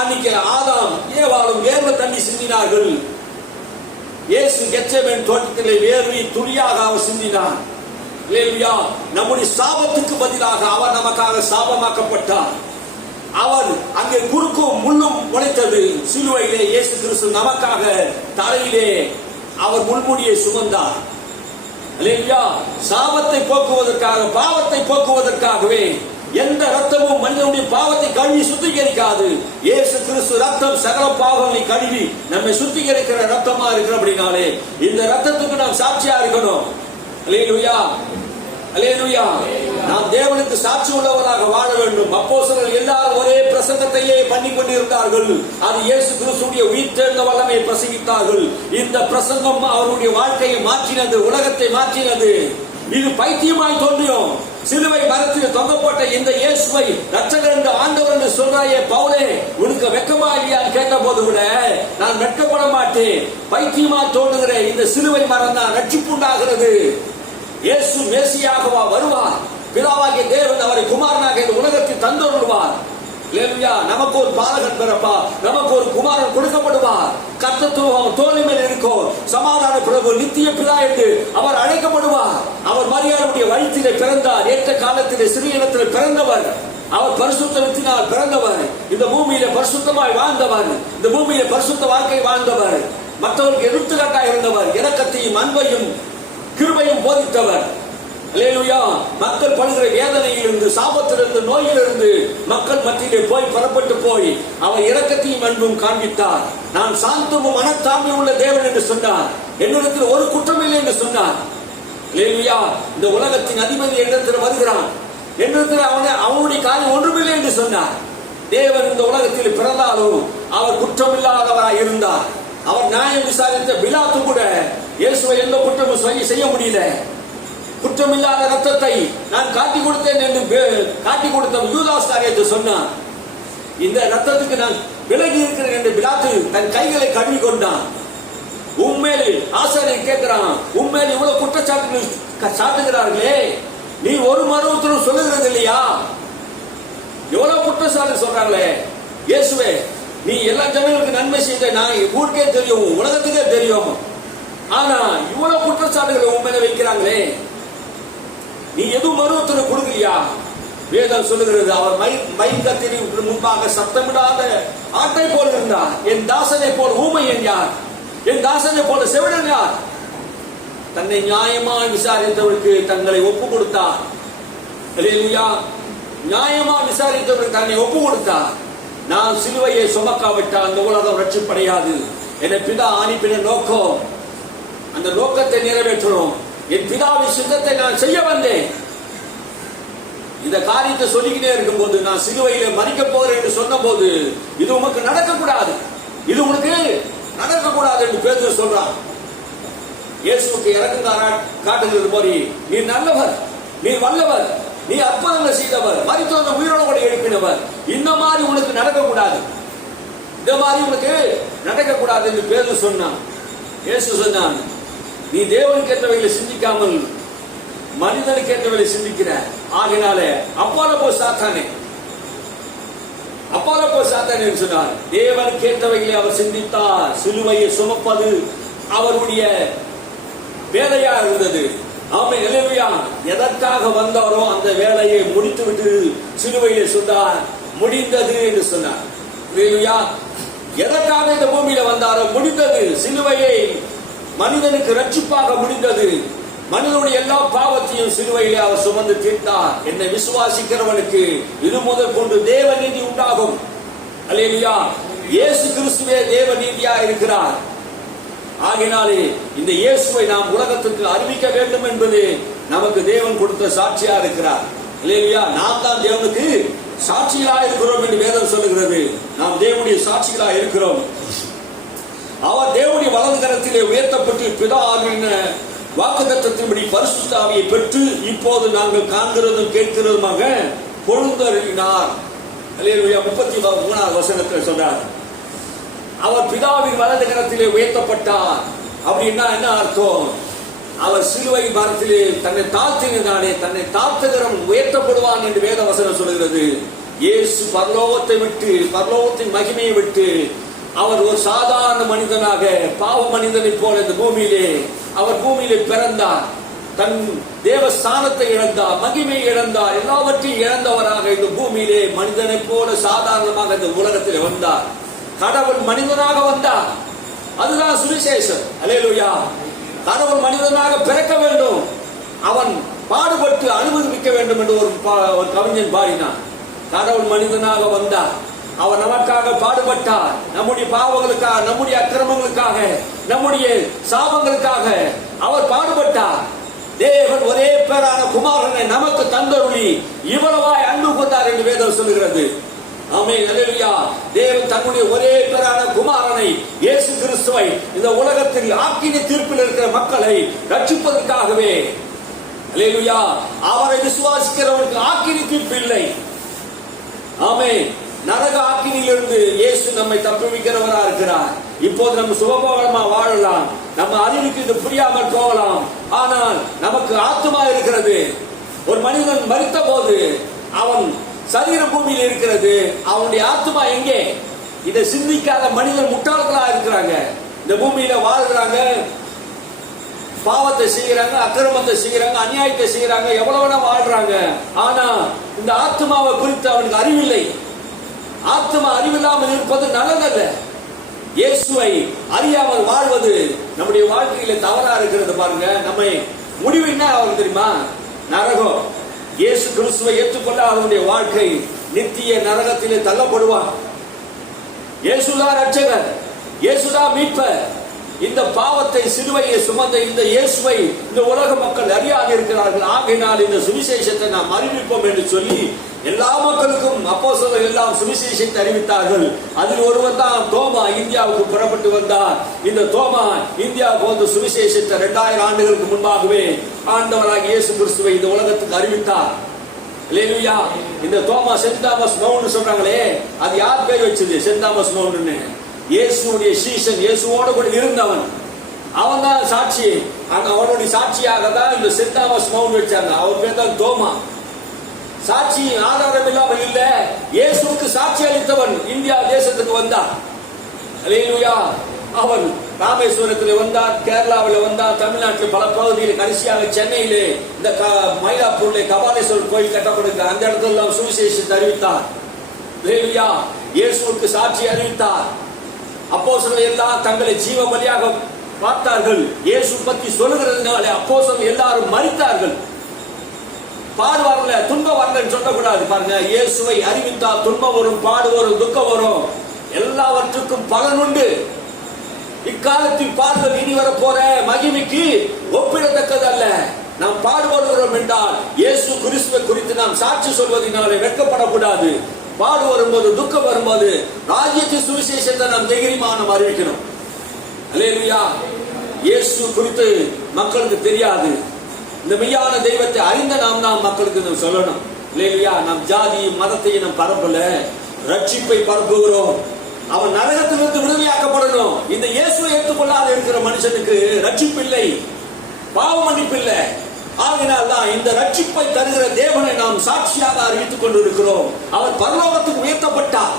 அன்னைக்கு ஆதாம் ஏவாளும் வேர்வை தண்ணி சிந்தினார்கள். இயேசு கெத்செமனே தோட்டத்திலே வேர்வை துளியாக அவர் சிந்தினார். அல்லேலூயா. நம்முடைய சாபத்துக்கு பதிலாக அவர் நமக்காக சாபமாக்கப்பட்டார். அவர் அங்கே குறுக்கும் முள்ளும் முளைத்தது. சிலுவையிலே இயேசு கிறிஸ்து நமக்காக தலையிலே அவர் முள்முடியை சுமந்தார். அல்லேலூயா. சாபத்தை போக்குவதற்காக, பாவத்தை போக்குவதற்காகவே. எந்த ரத்தமும் மனிதனுடைய பாவத்தை கழுவி சுத்திகரிக்காது. இயேசு கிறிஸ்து ரத்தம் சகல பாவங்களை கழுவி நம்மை சுத்திகரிக்கிற ரத்தமா இருக்கிறபடினாலே இந்த ரத்தத்துக்கு நாம் சாட்சியா இருக்கணும். அல்லேலூயா, அல்லேலூயா. நாம் தேவனுக்கு சாட்சி உள்ளவராக வாழ வேண்டும். அப்போஸ்தலர்கள் எல்லாரும் ஒரே பிரசங்கத்தையே பண்ணி கொண்டிருந்தார்கள். அது இயேசு கிறிஸ்துவுடைய உயிர்த்தெழுந்த வல்லமையை பிரசங்கித்தார்கள். இந்த பிரசங்கம் அவருடைய வாழ்க்கையை மாற்றினது, உலகத்தை மாற்றினது. இது பைத்தியமாய் தோன்றியும் சிலுவை மரத்தில் தொங்கப்பட்ட இந்த இயேசுவை ரட்சகர் என்று ஆண்டவர் என்று சொல்றாயே பவுலே, உனக்கு வெட்கமா இல்லையான்னு கேட்ட போது கூட நான் வெட்கப்பட மாட்டேன். பைத்தியமா தோன்றுகிற இந்த சிலுவை மரம் தான் ரட்சிப்புண்டாகிறது. இயேசு மேசியாகவா வருவார். பிதாவாகிய தேவன் அவரை குமாரனாக இந்த உலகத்தில் தந்தருள்வார். அல்லேலூயா. நமக்கு ஒரு பாலகன் பிறப்பா, நமக்கு ஒரு குமாரன் கொடுக்கப்படுவார். கர்த்தத்துவம் தோளி மேல் இருக்கும். சமாதான பிரபு, நித்திய பிதா என்று அவர் அழைக்கப்படுவார். அவர் மரியாதையுடைய வயிற்றிலே பிறந்தார். ஏற்ற காலத்திலே சிறு இனத்திலே பிறந்தவர். அவர் பரிசுத்தத்தினால் பிறந்தவர். இந்த பூமியில பரிசுத்தமாய் வாழ்ந்தவர். இந்த பூமியில பரிசுத்த வாழ்க்கை வாழ்ந்தவர். மற்றவர்களுக்கு எடுத்துக்காட்டாக இருந்தவர். இரக்கத்தையும் அன்பையும் கிருபையும் போதித்தவர். அல்லேலூயா. மக்கள் படுகிற வேதனையிலிருந்து, சாபத்திலிருந்து, நோயிலிருந்து மக்கள் மத்தியிலே போய் புறப்பட்டு போய் அவர் இரக்கத்தையும் அன்பும் காண்பித்தார். நான் சாந்தமும் மனத்தாழ்மை உள்ள தேவன் என்று சொன்னார். என்னிடத்தில் ஒரு குற்றம் இல்லை என்று சொன்னார். அல்லேலூயா. இந்த உலகத்தின் அதிபதி என்னிடத்தில் வருகிறான். என்னிடத்தில் அவனுடைய காரியம் ஒன்றுமில்லை என்று சொன்னார். தேவன் இந்த உலகத்தில் பிறந்தாலும் அவர் குற்றமில்லாதவராய் இருந்தார். அவர் நியாயம் விசாரித்த பிலாத்து கூட இயேசுவை எந்த குற்றமும் செய்ய முடியல. குற்றமில்லாத ரத்தத்தை நான் காட்டி கொடுத்தேன் என்று காட்டி கொடுத்த யூதாஸ் காரியத்தை சொன்னான். இந்த ரத்தத்துக்கு நான் விலகி இருக்கிறேன் என்று பிலாத்து தன் கைகளை கழுவி கொண்டான். உண்மையில் ஆசாரியர் கேட்கிறான், உண்மையில் இவ்வளவு குற்றச்சாட்டுகள் சாட்டுகிறார்களே, நீ ஒரு மருத்துவம் சொல்லுகிறது இல்லையா? எவ்வளவு குற்றச்சாட்டு சொல்றாங்களே. இயேசுவே, நீ எல்லா ஜனங்களுக்கு நன்மை செய்த நான் ஊருக்கே தெரியும், உலகத்துக்கே தெரியும். ஆனா இவ்வளவு குற்றச்சாட்டுகளை உண்மையில வைக்கிறாங்களே, நீ எதுவும் மருத்துவ கொடுக்கலையா? வேதம் சொல்லுகிறது, அவர் மைக்கத்திற்கு முன்பாக சத்தமிடாத ஆட்டை போல் இருந்தார். என் தாசனை போல் ஊமை என் யார்? என் தாசனை போல செவிடன் யார்? தன்னை நியாயமாய் விசாரித்தவருக்கு தங்களை ஒப்பு கொடுத்தார். அல்லேலூயா. நியாயமா விசாரித்தவருக்கு தன்னை ஒப்பு கொடுத்தார். நான் சிலுவையை சுமக்காவிட்டால் அந்த உலகம் ரட்சிப்படையாது. என்னை பிதா அனுப்பின நோக்கம், அந்த நோக்கத்தை நிறைவேற்றணும். என் பிதாவின் சித்தத்தை நான் செய்ய வந்தேன். இந்த காரியத்தை சொல்லிக்கிட்டே இருக்கும் போது, நான் சிலுவையில மறிக்க போறேன் என்று சொன்ன போது, இது உனக்கு நடக்கக்கூடாது, இது உனக்கு நடக்கக்கூடாது என்று பேதுரு சொல்றான். இயேசுவுக்கு இறக்கம் காட்டுகிறது போரி, நீ நல்லவர், நீ வல்லவர், நீ அற்புதங்களை செய்தவர், மரித்தோரை உயிரோடு கூட எழுப்பினவர், இந்த மாதிரி உனக்கு நடக்கக்கூடாது, இந்த மாதிரி உனக்கு நடக்கக்கூடாது என்று பேதுரு சொன்னான். இயேசு சொன்னான், நீ தேவனுக்கு ஏற்றவைகளை சிந்திக்காமல் மனிதனுக்கு ஏற்றவைகளை சிந்திக்கிற. ஆகினாலே அப்பால போ சாத்தானே, அப்பால போ சாத்தானே சொன்னார். தேவனுக்கு ஏற்றவைகளை அவர் சிந்தித்தார். சிலுவையை சுமப்பது அவருடைய வேலையா இருந்தது. ஆமென், அல்லேலூயா. எதற்காக வந்தாரோ அந்த வேலையை முடித்துவிட்டு சிலுவையிலே சொன்னார், முடிந்தது என்று சொன்னார். அல்லேலூயா. எதற்காக இந்த பூமியில வந்தாரோ முடிந்தது. சிலுவையை மனிதனுக்கு ரட்சிப்பாக முடிந்தது. மனிதனுடைய எல்லா பாவத்தையும் சிலுவையிலே அவர் சுமந்து தீர்த்தார். என்னை விசுவாசிக்கிறவனுக்கு இது முதல் கொண்டு தேவ நீதி உண்டாகும். அல்லேலூயா. இயேசு கிறிஸ்துவே தேவ நீதியா இருக்கிறார். ஆகினாலே இந்த இயேசுவை நாம் உலகத்துக்கு அறிவிக்க வேண்டும் என்பது நமக்கு தேவன் கொடுத்த சாட்சியா இருக்கிறார். அல்லேலூயா. நாம் தான் தேவனுக்கு சாட்சிகளாக இருக்கிறோம் என்று வேதம் சொல்லுகிறது. நாம் தேவனுடைய சாட்சிகளாக இருக்கிறோம். அவர் தேவனுடைய வலது கரத்திலே உயர்த்தப்பட்டு பிதா ஆகின வாக்குத்தத்தத்தின்படி பரிசுத்த ஆவியை பெற்று இப்போது நாங்கள் காண்கிறதும் கேட்கிறதுமாக பொழுந்தருளினார். அல்லேலூயா. 33வது வசனத்தில் சொன்னார், அவர் பிதாவின் வலது கரத்திலே உயர்த்தப்பட்டார். அப்படின்னா என்ன அர்த்தம்? அவர் சிலுவை மரத்திலே தன்னை தாழ்த்தினாலே தன்னை தாழ்த்துகிறவன் உயர்த்தப்படுவான் என்று வேத வசனம் சொல்கிறது. இயேசு பரலோகத்தை விட்டு, பரலோகத்தின் மகிமையை விட்டு அவர் ஒரு சாதாரண மனிதனாக, பாவ மனிதனை போல இந்த பூமியிலே அவர் பூமியிலே பிறந்தார். தன் தேவஸ்தானத்தை இழந்தார், மகிமையை இழந்தார், எல்லாவற்றையும் இழந்தவராக இந்த பூமியிலே மனிதனை போல சாதாரணமாக இந்த உலகத்தில் வந்தார். கடவுள் மனிதனாக வந்தார். அதுதான் சுவிசேஷம். அல்லேலூயா. கடவுள் மனிதனாக பிறக்க வேண்டும், அவன் பாடுபட்டு அனுபவிக்க வேண்டும் என்று ஒரு கவிஞன் பாடினான். கடவுள் மனிதனாக வந்தார், அவர் நமக்காக பாடுபட்டார். நம்முடைய பாவங்களுக்காக, நம்முடைய அக்கிரமங்களுக்காக, நம்முடைய சாபங்களுக்காக அவர் பாடுபட்டார். தேவன் ஒரே பேரான குமாரனை நமக்கு தந்தருளி இவ்வளவாய் அன்பு கொண்டார் என்று வேதம் சொல்லுகிறது. ஆமென். அல்லேலூயா. தேவன் தன்னுடைய ஒரே பேரான குமாரனை இயேசு கிறிஸ்துவை இந்த உலகத்தில் ஆக்கின தீர்ப்பில் இருக்கிற மக்களை ரட்சிப்பதற்காகவே, அல்லேலூயா, அவரை விசுவாசிக்கிறவர்களுக்கு ஆக்கின தீர்ப்பு இல்லை. ஆமென். நரக ஆக்கினிலிருந்து இயேசு நம்மை தப்புவிக்கிறவரா இருக்கிறார். இப்போது நம்ம சுகபோகமா வாழலாம், நம்ம அறிவுக்கு இது புரியாமல் போகலாம், ஆனால் நமக்கு ஆத்துமா இருக்கிறது. ஒரு மனிதன் மரித்த போது அவன் சரீர பூமியில் இருக்கிறது, அவனுடைய ஆத்துமா எங்கே? இதை சிந்திக்காத மனிதன் முட்டாள்களா இருக்கிறாங்க. இந்த பூமியில வாழ்கிறாங்க, பாவத்தை செய்யறாங்க, அக்கிரமத்தை செய்யறாங்க, அநியாயத்தை செய்யறாங்க, எவ்வளவு வாழ்றாங்க. ஆனா இந்த ஆத்மாவை குறித்து அவனுக்கு அறிவில்லை. ஆத்மா அறிவில்லாமல் இருப்பது நல்லதல்ல. இயேசுவை அறியாமல் வாழ்வது நம்முடைய வாழ்க்கையில தவறா இருக்கிறது. பாருங்க, நம்மை முடிவு என்ன ஆகும் தெரியுமா? நரகம். இயேசு கிறிஸ்துவை ஏற்றுக்கொள்ள அவனுடைய வாழ்க்கை நித்திய நரகத்திலே தள்ளப்படுவான். இயேசுதான் ரட்சகர், இயேசுதான் மீட்பர். இந்த பாவத்தை, சிலுவையை சுமந்த இந்த இயேசுவை இந்த உலக மக்கள் அறியாது இருக்கிறார்கள். ஆகையினால் இந்த சுவிசேஷத்தை நாம் அறிவிப்போம் என்று சொல்லி எல்லா மக்களுக்கும் அப்போஸ்தலர்கள் எல்லாம் சுவிசேஷத்தை அறிவித்தார்கள். அதில் ஒருவர் தான் தோமா. இந்தியாவுக்கு புறப்பட்டு வந்தார். இந்த தோமா இந்தியாவுக்கு வந்து சுவிசேஷத்தை 2000 ஆண்டுகளுக்கு முன்பாகவே ஆண்டவராகிய இயேசு கிறிஸ்துவை இந்த உலகத்துக்கு அறிவித்தார். அல்லேலூயா. இந்த தோமா சென்ட் தாமஸ் மவுண்ட் சொல்றாங்களே, அது யார் பேர் வச்சது? சென்ட் தாமஸ் மவுண்ட். இயேசுடைய சீசன், இயேசுவோடு கூட இருந்தவன், அவன் தான் சாட்சி. அவனுடைய சாட்சியாக தான் இந்த சென்ட் தாமஸ் மவுண்ட் வச்சாங்க. அவர் பேர் தான் தோமா. சாட்சி ஆதாரம் இல்லாமல் இல்ல, இயேசுக்கு சாட்சி அளித்தவன் இந்தியா தேசத்துக்கு வந்தான். அல்லேலூயா. அவன் ராமேஸ்வரத்தில் வந்தார், கேரளாவில் வந்தார், தமிழ்நாட்டில் பல பகுதியில், கடைசியாக சென்னையிலே இந்த மயிலாப்பூர்ல கபாலீஸ்வரர் கோயில் கட்டப்படுகிற அந்த இடத்துல சுவிசேஷத்தை அறிவித்தார். அல்லேலூயா. இயேசுக்கு சாட்சி அறிவித்தார். அப்போஸ்தலர்கள் எல்லாம் தங்களை ஜீவ பலியாக பார்த்தார்கள். இயேசு பற்றி சொல்லுகிறதுனால அப்போஸ்தலர்கள் எல்லாரும் மரித்தார்கள். பாடு வரல, துன்பம் வரலன்னு சொல்லக்கூடாது. பாருங்க, இயேசுவை அறிவித்தால் துன்பம் வரும், பாடு வரும், துக்கம் வரும், எல்லாவற்றுக்கும் பலன் உண்டு. இக்காலத்தில் பாடுகள் இனி வர போற மகிமைக்கு ஒப்பிடத்தக்கது அல்ல. நாம் பாடுபடுகிறோம் என்றால் இயேசு கிறிஸ்துவை குறித்து நாம் சாட்சி சொல்வதனாலே வெட்கப்படக்கூடாது. பாடு வரும்போது, துக்கம் வரும்போது ராஜ்யத்தின் சுவிசேஷத்தை நாம் தைரியமாக அறிவிக்கணும். அல்லேலூயா. இயேசு குறித்து மக்களுக்கு தெரியாது. இந்த மெய்யான தெய்வத்தை அறிந்த நாம் மக்களுக்கு நாம் சொல்லணும். அல்லேலூயா. நாம் ஜாதியும் மதத்தையும் நாம் பரப்பல, ரட்சிப்பை பரப்புகிறோம். அவன் நரகத்திலிருந்து விடுதலையாக்கப்படணும். இந்த இயேசுவை ஏற்றுக்கொள்ளாத இருக்கிற மனுஷனுக்கு ரட்சிப்பு இல்லை, பாவ மன்னிப்பு இல்லை. ஆகினால் தான் இந்த ரட்சிப்பை தருகிற தேவனை நாம் சாட்சியாக அறிவித்துக் கொண்டிருக்கிறோம். அவர் பரலோகத்துக்கு உயர்த்தப்பட்டார்.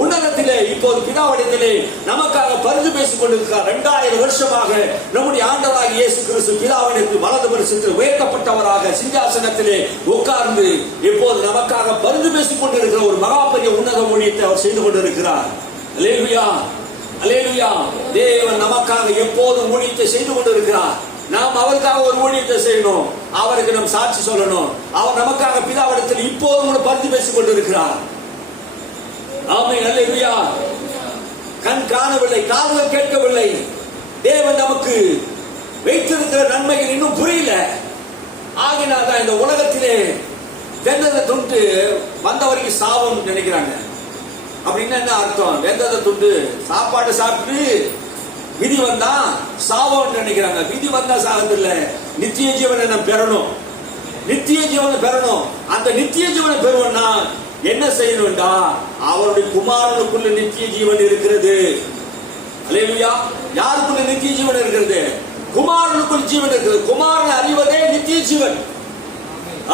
உன்னதத்திலே இப்போது பிதாவிடத்திலே நமக்காக பரிந்து பேசிக் கொண்டிருக்கிறார். 2000 வருஷமாக நம்முடைய ஆண்டவராகிய இயேசு கிறிஸ்து பிதாவிடத்தில் வலது பரிசுத்தில் உயர்த்தப்பட்டவராக சிங்காசனத்திலே உட்கார்ந்து இப்போது நமக்காக பரிந்து பேசிக் கொண்டிருக்கிற ஒரு மகாபெரிய உன்னத ஊழியத்தை அவர் செய்து கொண்டிருக்கிறார். அல்லேலூயா. அல்லேலூயா. தேவன் நமக்காக எப்போதும் ஊழியத்தை செய்து கொண்டிருக்கிறார். நாம் அவருக்காக ஒரு ஊழியத்தை செய்யணும், அவருக்கு நாம் சாட்சி சொல்லணும். அவர் நமக்காக பிதாவிடத்தில் இப்போதும் கூட பரிந்து பேசிக் கொண்டிருக்கிறார். ஆமென். அல்லேலூயா. கண் காணவில்லை, காதுகள் கேட்கவில்லை, தேவன் நமக்கு வைத்திருக்கிற நன்மைகள் இன்னும் புரியல. ஆகினால் தான் இந்த உலகத்திலே வெந்ததை துண்டு வந்த வரைக்கும் சாபம் நினைக்கிறாங்க. அப்படின்னா என்ன அர்த்தம்? வெந்ததை துண்டு சாப்பாடு சாப்பிட்டு விதி வந்தா சாபம் நினைக்கிறாங்க. விதி வந்தா சாகிறது இல்ல, நித்திய ஜீவனை நம்ம பெறணும். நித்திய ஜீவனை பெறணும். அந்த நித்திய ஜீவனை பெறுவோம்னா என்ன செய்யணும்டா, அவருடைய குமாரனுக்குள்ள நித்திய ஜீவன் இருக்கிறது. அல்லேலூயா. யாருக்குள்ள நித்திய ஜீவன் இருக்கிறது? குமாரனுக்குள் ஜீவன் இருக்கிறது. குமாரனை அறிவதே நித்திய ஜீவன்.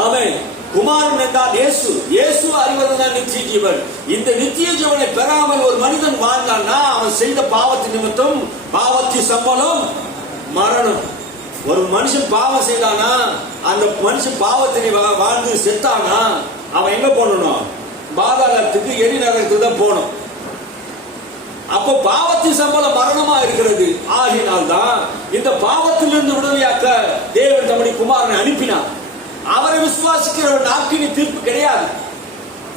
ஆமென். குமாரன் என்றால் இயேசு. இயேசு அறிவதுதான் நித்திய ஜீவன். இந்த நித்திய ஜீவனை பெறாமல் ஒரு மனிதன் வாழ்ந்தான்னா அவன் செய்த பாவத்தின் நிமித்தம் பாவத்தின் சம்பளம் மரணம். ஒரு மனுஷன் பாவம் செய்தானா, அந்த மனுஷன் பாவத்தினை வாழ்ந்து செத்தானா அவன் எங்க போகணும்? பாதாளத்துக்கு, எரி நரகத்துக்கு தான் போகணும். அப்போ பாவத்தின் சம்பளம் மரணமா இருக்கிறது. ஆகினால்தான் இந்த பாவத்திலிருந்து விடுதலையாக்க தேவன் தம்முடைய குமாரனை அனுப்பினார். அவரை விசுவாசிக்கிறவன் ஆக்கினி தீர்ப்பு கிடையாது.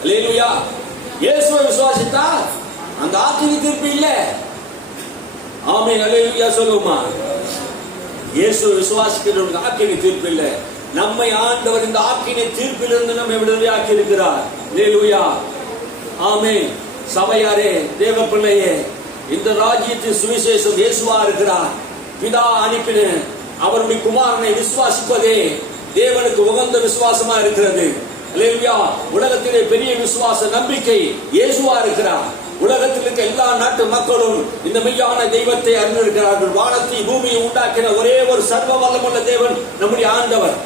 அல்லேலூயா. இயேசுவை விசுவாசித்தா அந்த ஆக்கினி தீர்ப்பு இல்லை. ஆமென். அல்லேலூயா சொல்லுமா. இயேசுவை விசுவாசிக்கிறவனுக்கு ஆக்கினி தீர்ப்பு இல்லை. நம்மை ஆண்டவர் இந்த ஆக்கினி தீர்ப்பிலிருந்து நம்மை விடுதலையாக்கி இருக்கிறார். அல்லேலூயா. ஆமென். சபையாரே, தேவ பிள்ளையே, இந்த ராஜ்யத்தின் சுவிசேஷம் இயேசுவா இருக்கிறார். பிதா அனுப்பின அவருடைய குமாரனை விசுவாசிப்பதே தேவனுக்கு உகந்த விசுவாசமா இருக்கிறது. அல்லேலூயா. உலகத்திலே பெரிய விசுவாச நம்பிக்கை இயேசுவா இருக்கிறார். உலகத்தில் இருக்க எல்லா நாட்டு மக்களும் இந்த மெய்யான தெய்வத்தை அறிந்திருக்கிறார்கள். வானத்தை பூமியை உண்டாக்கின ஒரே ஒரு சர்வ வல்லமுள்ள தேவன் நம்முடைய ஆண்டவர்.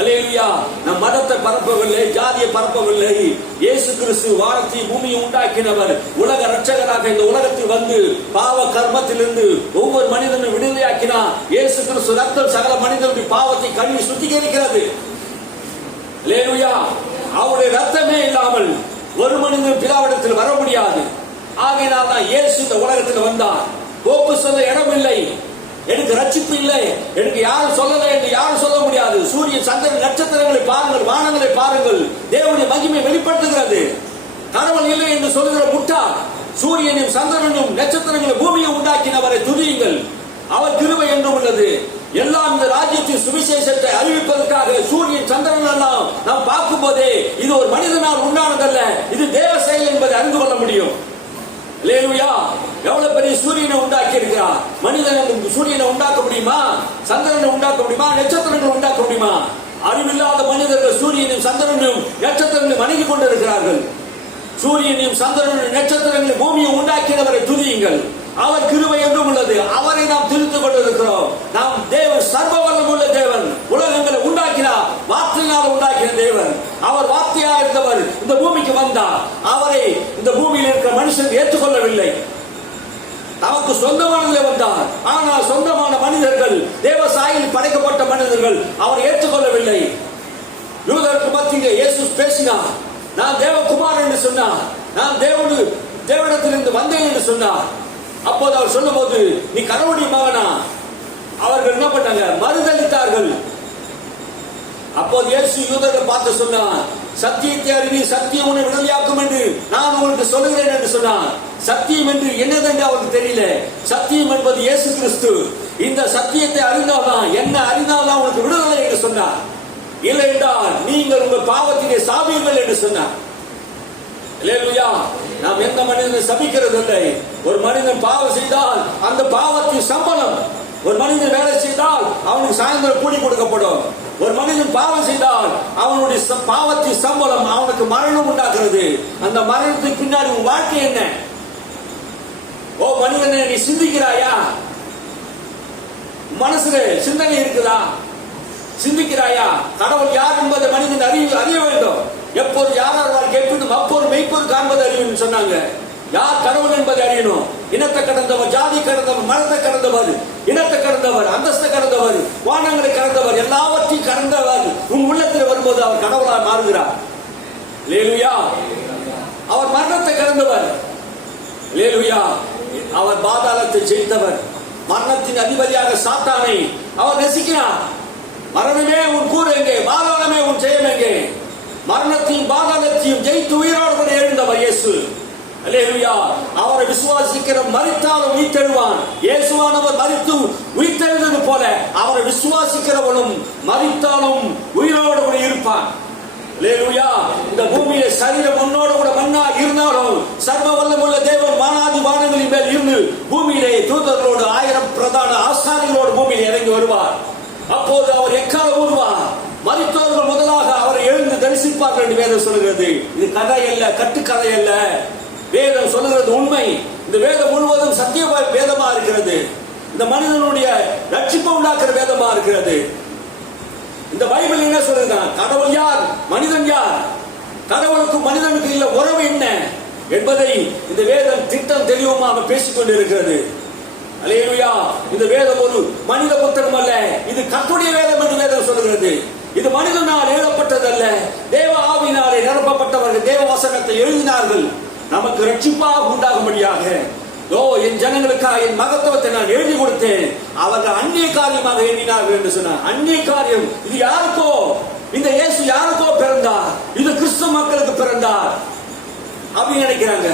அல்லேலூயா. நம் மதத்தை பரப்பவில்லை, ஜாதியை பரப்பவில்லை. இயேசு கிறிஸ்து வானத்தை பூமியை உண்டாக்கினவர். உலக ரட்சகராக இந்த உலகத்தில் வந்து பாவ கர்மத்திலிருந்து ஒவ்வொரு மனிதனும் விடுதலையாக்கினார். இயேசு கிறிஸ்து ரத்தம் சகல மனிதனுடைய பாவத்தை கழுவி சுத்திகரிக்கிறது. அல்லேலூயா. அவருடைய ரத்தமே இல்லாமல் ஒரு மனிதன் பிதாவிடத்தில் வர முடியாது. ஆகையினால் தான் இயேசு இந்த உலகத்தில் வந்தார். போக்கு சொல்ல இடம் இல்லை, எனக்கு ரட்சிப்பு இல்லை, எனக்கு யாரும் சொல்லலை என்று யாரும் சொல்ல முடியாது. சூரியன், சந்திரன், நட்சத்திரங்களை பாருங்கள், வானங்களை பாருங்கள், தேவனுடைய மகிமை வெளிப்படுத்துகிறது. கடவுள் இல்லை என்று சொல்லுகிற முட்டாள். சூரியனும் சந்திரனும் நட்சத்திரங்களை பூமியை உண்டாக்கினவரை துதியுங்கள். அவர் கிருபை என்றும் உள்ளது. எல்லாம் இந்த ராஜ்யத்தின் சுவிசேஷத்தை அறிவிப்பதற்காக சூரியன், சந்திரன் எல்லாம் நாம் பார்க்கும் போதே இது ஒரு மனிதனால் உண்டானதல்ல, இது தேவ செயல் என்பதை அறிந்து கொள்ள முடியும். அல்லேலூயா. எவ்வளவு பெரிய சூரியனை உண்டாக்கி இருக்கிறார். மனிதன் சூரியனை உண்டாக்க முடியுமா? சந்திரனை உண்டாக்க முடியுமா? நட்சத்திரங்களை உண்டாக்க முடியுமா? அறிவில்லாத மனிதர்கள் சூரியனையும் சந்திரனையும் நட்சத்திரங்களையும் வணங்கி கொண்டிருக்கிறார்கள். சூரியனையும் சந்திரனையும் நட்சத்திரங்களையும் பூமியை உண்டாக்கினவரை துதியுங்கள். அவர் கிருபை என்றும் உள்ளது. அவரை நாம் தெரிந்து கொண்டிருக்கிறோம். நாம் தேவன் சர்வ வல்லமுள்ள தேவன். உலகங்களை உண்டாக்கினார். வார்த்தையினால் உண்டாக்கின தேவன். அவர் வார்த்தையா இருந்தவர் இந்த பூமிக்கு வந்தார். அவரை இந்த பூமியில் இருக்கிற மனுஷன் ஏற்றுக்கொள்ளவில்லை. நமக்கு சொந்தமானதிலே வந்தார். ஆனால் சொந்தமான மனிதர்கள், தேவ சாயலில் படைக்கப்பட்ட மனிதர்கள் அவர் ஏற்றுக்கொள்ளவில்லை. யூதருக்கு மத்தியிலே இயேசு பேசினார். நான் தேவகுமாரன் என்று சொன்னார். நான் தேவனிடத்திலிருந்து வந்தேன் என்று சொன்னார். அப்போது அவர் சொல்லும் போது, நீ கடவுளுடைய மகனா? அவர்கள் என்ன பண்ணாங்க? மறுதளித்தார்கள். அப்போது இயேசு யூதர்களை பார்த்து சொன்னார், சத்தியத்தை அறிவி, சத்தியம் உன்னை விடுதலையாக்கும் என்று நான் உங்களுக்கு சொல்லுகிறேன் என்று சொன்னார். சத்தியம் என்று என்னதென்று அவருக்கு தெரியல. சத்தியம் என்பது இயேசு கிறிஸ்து. இந்த சத்தியத்தை அறிந்தால்தான், என்ன அறிந்தால்தான் உங்களுக்கு விடுதலை என்று சொன்னார். இல்லை என்றால் நீங்கள் உங்கள் பாவத்திலே சாவீர்கள் என்று சொன்னார். அல்லேலூயா. நாம் எந்த மனிதனை சபிக்கிறது இல்லை. ஒரு மனிதன் பாவம் செய்தால் அந்த பாவத்தின் சம்பளம். ஒரு மனிதன் வேலை செய்தால் அவனுக்கு சாயந்தரம் கூலி கொடுக்கப்படும். ஒரு மனிதன் பாவம் செய்தால் அவனுடைய பாவத்தின் சம்பளம் அவனுக்கு மரணம் உண்டாக்குறது. அந்த மரணத்துக்கு பின்னாடி உன் வாழ்க்கை என்ன? ஓ மனிதனை, நீ சிந்திக்கிறாயா? மனசுல சிந்தனை இருக்குதா? சிந்திக்கிறாயா? கடவுள் யார் என்பதை மனிதன் அறிய வேண்டும். எப்போது யாரார் வாழ்க்கை எப்போதும் அப்போது மெய்ப்போது காண்பது அறியும் சொன்னாங்க. யார் கடவுள் என்பதை அறியணும். இனத்தை கடந்தவர், ஜாதி கடந்தவர், மனத்தை கடந்தவர், இனத்தை கடந்தவர், அந்தஸ்தை கடந்தவர், வானங்களை கடந்தவர், எல்லாவற்றையும் கடந்தவர் உன் உள்ளத்தில் வரும்போது அவர் கடவுளாக மாறுகிறார். அல்லேலூயா. அவர் மரணத்தை கடந்தவர். அல்லேலூயா. அவர் பாதாளத்தை ஜெயித்தவர். மரணத்தின் அதிபதியாக சாத்தானை அவர் நெசிக்கிறார். மரணமே உன் கூறு எங்கே? பாதாளமே உன் ஜெயம் எங்கே? மரணத்தையும் பாதாளத்தையும் ஜெயித்து உயிரோடு கூட எழுந்தவர் இயேசு. அல்லேலூயா. அவரை விசுவாசிக்கிற மரித்தாலும் உயிர்த்தெழுவான். இயேசுவானவர் மரித்து உயிர்த்தெழுந்தது போல அவரை விசுவாசிக்கிறவனும் மரித்தாலும் உயிரோடு கூட இருப்பான். அல்லேலூயா. இந்த பூமியில சரீரம் மண்ணோடு கூட மண்ணா இருந்தாலும் சர்வ வல்லமுள்ள தேவன் வானாதி வானங்களின் மேல் இருந்து பூமியிலே தூதர்களோடு 1000 பிரதான ஆசாரியர்களோடு பூமியில் இறங்கி வருவார். அப்போது அவர் எக்காலம் ஊதுவார். மரித்தோர்கள் முதலாக அவரை எழுந்து தரிசிப்பார்கள் என்று வேதம் சொல்கிறது. இது கதை அல்ல, கட்டுக்கதை அல்ல. வேதம் சொல்லுகிறது உண்மை. இந்த வேதம் முழுவதும் சத்திய வேதமா இருக்கிறது. இந்த மனிதனுடைய ரட்சிப்பை உண்டாக்குற வேதமா இருக்கிறது. இந்த பைபிள் என்ன சொல்லுது? கடவுள் யார், மனிதன் யார், கடவுளுக்கும் மனிதனுக்கு இல்ல உறவு என்ன என்பதை இந்த வேதம் திட்டம் தெளிவமாக பேசிக் கொண்டிருக்கிறது. அல்லேலூயா. இந்த வேதம் ஒரு மனித புத்தகம் அல்ல, இது கர்த்தருடைய வேதம் என்று வேதம் சொல்லுகிறது. இது மனிதனால் எழுதப்பட்டது அல்ல, தேவ ஆவியினாலே நிரப்பப்பட்டவர்கள் தேவ வசனத்தை எழுதினார்கள் நமக்கு ரட்சிப்பாக உண்டாகும்படியாக. என் ஜனங்களுக்காக என் மகத்துவத்தை நான் எழுதி கொடுத்தேன், அவர்கள் அந்நிய காரியமாக எழுதினார்கள் என்று சொன்னார். அந்நிய காரியம் இது யாருக்கோ? இந்த இயேசு யாருக்கோ பிறந்தார், இது கிறிஸ்துவ மக்களுக்கு பிறந்தார் அப்படின்னு நினைக்கிறாங்க.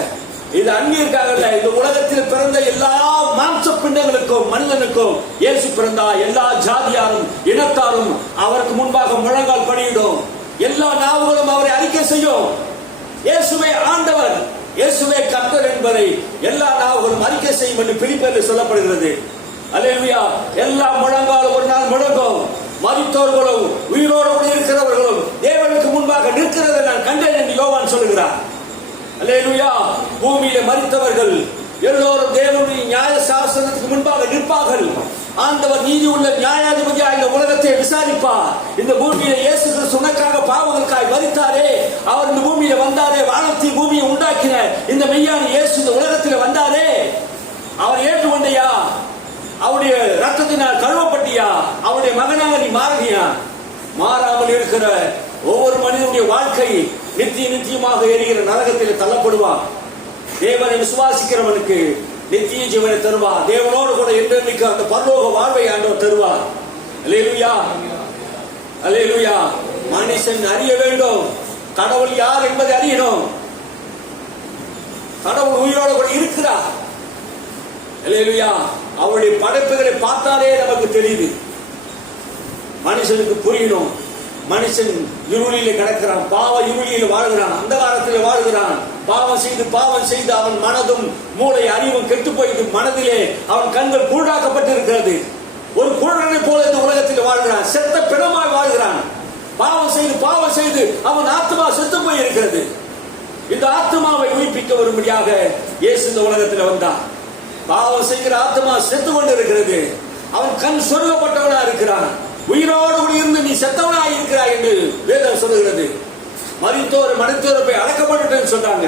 இது அந்நியருக்காக அல்ல, இந்த உலகத்தில் பிறந்த எல்லா மாம்ச பிண்டங்களுக்கும் மனிதனுக்கும் இயேசு பிறந்தார். எல்லா ஜாதியாரும் இனத்தாரும் அவருக்கு முன்பாக முழங்கால் படியிடும். எல்லா நாவுகளும் அவரை அறிக்கை செய்யும். இயேசுவே ஆண்டவர், இயேசுவே கர்த்தர் என்பதை எல்லா நாவுகளும் அறிக்கை செய்யும் என்று பிலிப்பியரில் சொல்லப்படுகிறது. அல்லேலூயா. எல்லா முழங்காலும் ஒரு நாள் முழங்கும். மரித்தோர்களும் உயிரோடு இருக்கிறவர்களும் தேவனுக்கு முன்பாக நிற்கிறதை நான் கண்டேன் என்று யோவான் சொல்லுகிறார். அல்லேலூயா. பூமியில மரித்தவர்கள் எல்லோரும் தேவனுடைய நியாய சாசனத்துக்கு முன்பாக நிற்பார்கள். ஆண்டவர் நீதி உள்ள நியாயாதிபதியாக இந்த உலகத்தை விசாரிப்பார். இந்த பூமியில இயேசு கிறிஸ்து உனக்காக பாவங்களுக்காய் மரித்தாரே, அவர் இந்த பூமியில வந்தாரே, வானத்தை பூமியை உண்டாக்கின இந்த மெய்யான இயேசு இந்த உலகத்தில் வந்தாரே, அவர் ஏற்றுக்கொண்டையா? அவருடைய ரத்தத்தினால் கழுவப்பட்டியா? அவருடைய மகனாக நீ மாறியா? மாறாமல் இருக்கிற ஒவ்வொரு மனிதனுடைய வாழ்க்கை நித்தியமாக எரிகிற நரகத்தில் தள்ளப்படுவார். தேவனை விசுவாசிக்கிறவனுக்கு நித்திய ஜீவனை தருவார். தேவனோடு கூட என்றென்னைக்கு அந்த பரலோக வாழ்வை ஆண்டவர் தருவார். அல்லேலூயா, அல்லேலூயா. மனுஷன் அறிய வேண்டும், கடவுள் யார் என்பதை அறியணும். கடவுள் உயிரோடு கூட இருக்கிறார். அல்லேலூயா. அவருடைய படைப்புகளை பார்த்தாலே நமக்கு தெரியுது. மனுஷனுக்கு புரியணும். மனுஷன் இருளிலே கிடக்கிறான், பாவ இருளில் வாழ்கிறான், அந்தகாரத்தில் வாழ்கிறான். பாவம் செய்து அவன் மனதும் மூளை அறிவும் கெட்டு போயிட்டு மனதிலே அவன் கண்கள் கூழாக்கப்பட்டிருக்கிறது. ஒரு குழந்தை போல இந்த உலகத்தில் வாழ்கிறான், செத்த பிணமாய் வாழ்கிறான். பாவம் செய்து அவன் ஆத்மா செத்து போய் இருக்கிறது. இந்த ஆத்மாவை உயிர்ப்பிக்க வரும்படியாக இயேசு இந்த உலகத்தில் வந்தார். பாவம் செய்கிற ஆத்மா செத்து கொண்டு இருக்கிறது. அவன் கண் சொருகப்பட்டவனா இருக்கிறான். உயிரோடு இருந்து நீ செத்தவனாய் இருக்கிறாய் என்று வேதம் சொல்லுகிறது. மரித்தோர் போய் அடக்கப்பட்டு சொன்னாங்க.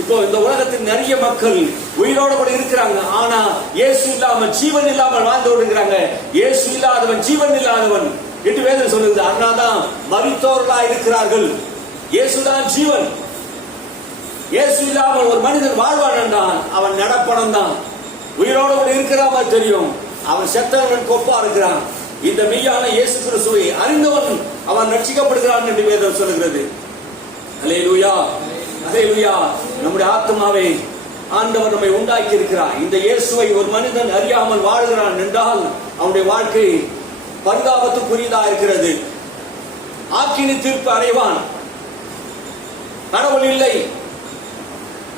இப்போ இந்த உலகத்தில் நிறைய மக்கள் உயிரோடு கூட இருக்கிறாங்க, ஆனா இயேசு இல்லாமல் ஜீவன் இல்லாமல் வாழ்ந்து கொண்டிருக்கிறாங்க. இயேசு இல்லாதவன் ஜீவன் இல்லாதவன் என்று வேதம் சொல்லுது. அதனால்தான் மரித்தோர்களாய் இருக்கிறார்கள். இயேசுதான் ஜீவன். இயேசு இல்லாமல் ஒரு மனிதன் வாழ்வான் என்றால் அவன் நடப்பணம் தான். உயிரோடு கூட இருக்கிறாம தெரியும், அவன் செத்தவன் கொப்பா இருக்கிறான். இந்த மெய்யான இயேசு கிறிஸ்துவை அறிந்தவன் அவன் ரட்சிக்கப்படுகிறான் என்று வேதம் சொல்லுகிறது. அல்லேலூயா, அல்லேலூயா. நம்முடைய ஆத்மாவை ஆண்டவர் நம்மை உண்டாக்கி இருக்கிறார். இந்த இயேசுவை ஒரு மனிதன் அறியாமல் வாழ்கிறான் என்றால் அவனுடைய வாழ்க்கை பரிதாபத்துக்குரியதா இருக்கிறது. ஆக்கினி தீர்ப்பு அடைவான். கடவுள் இல்லை,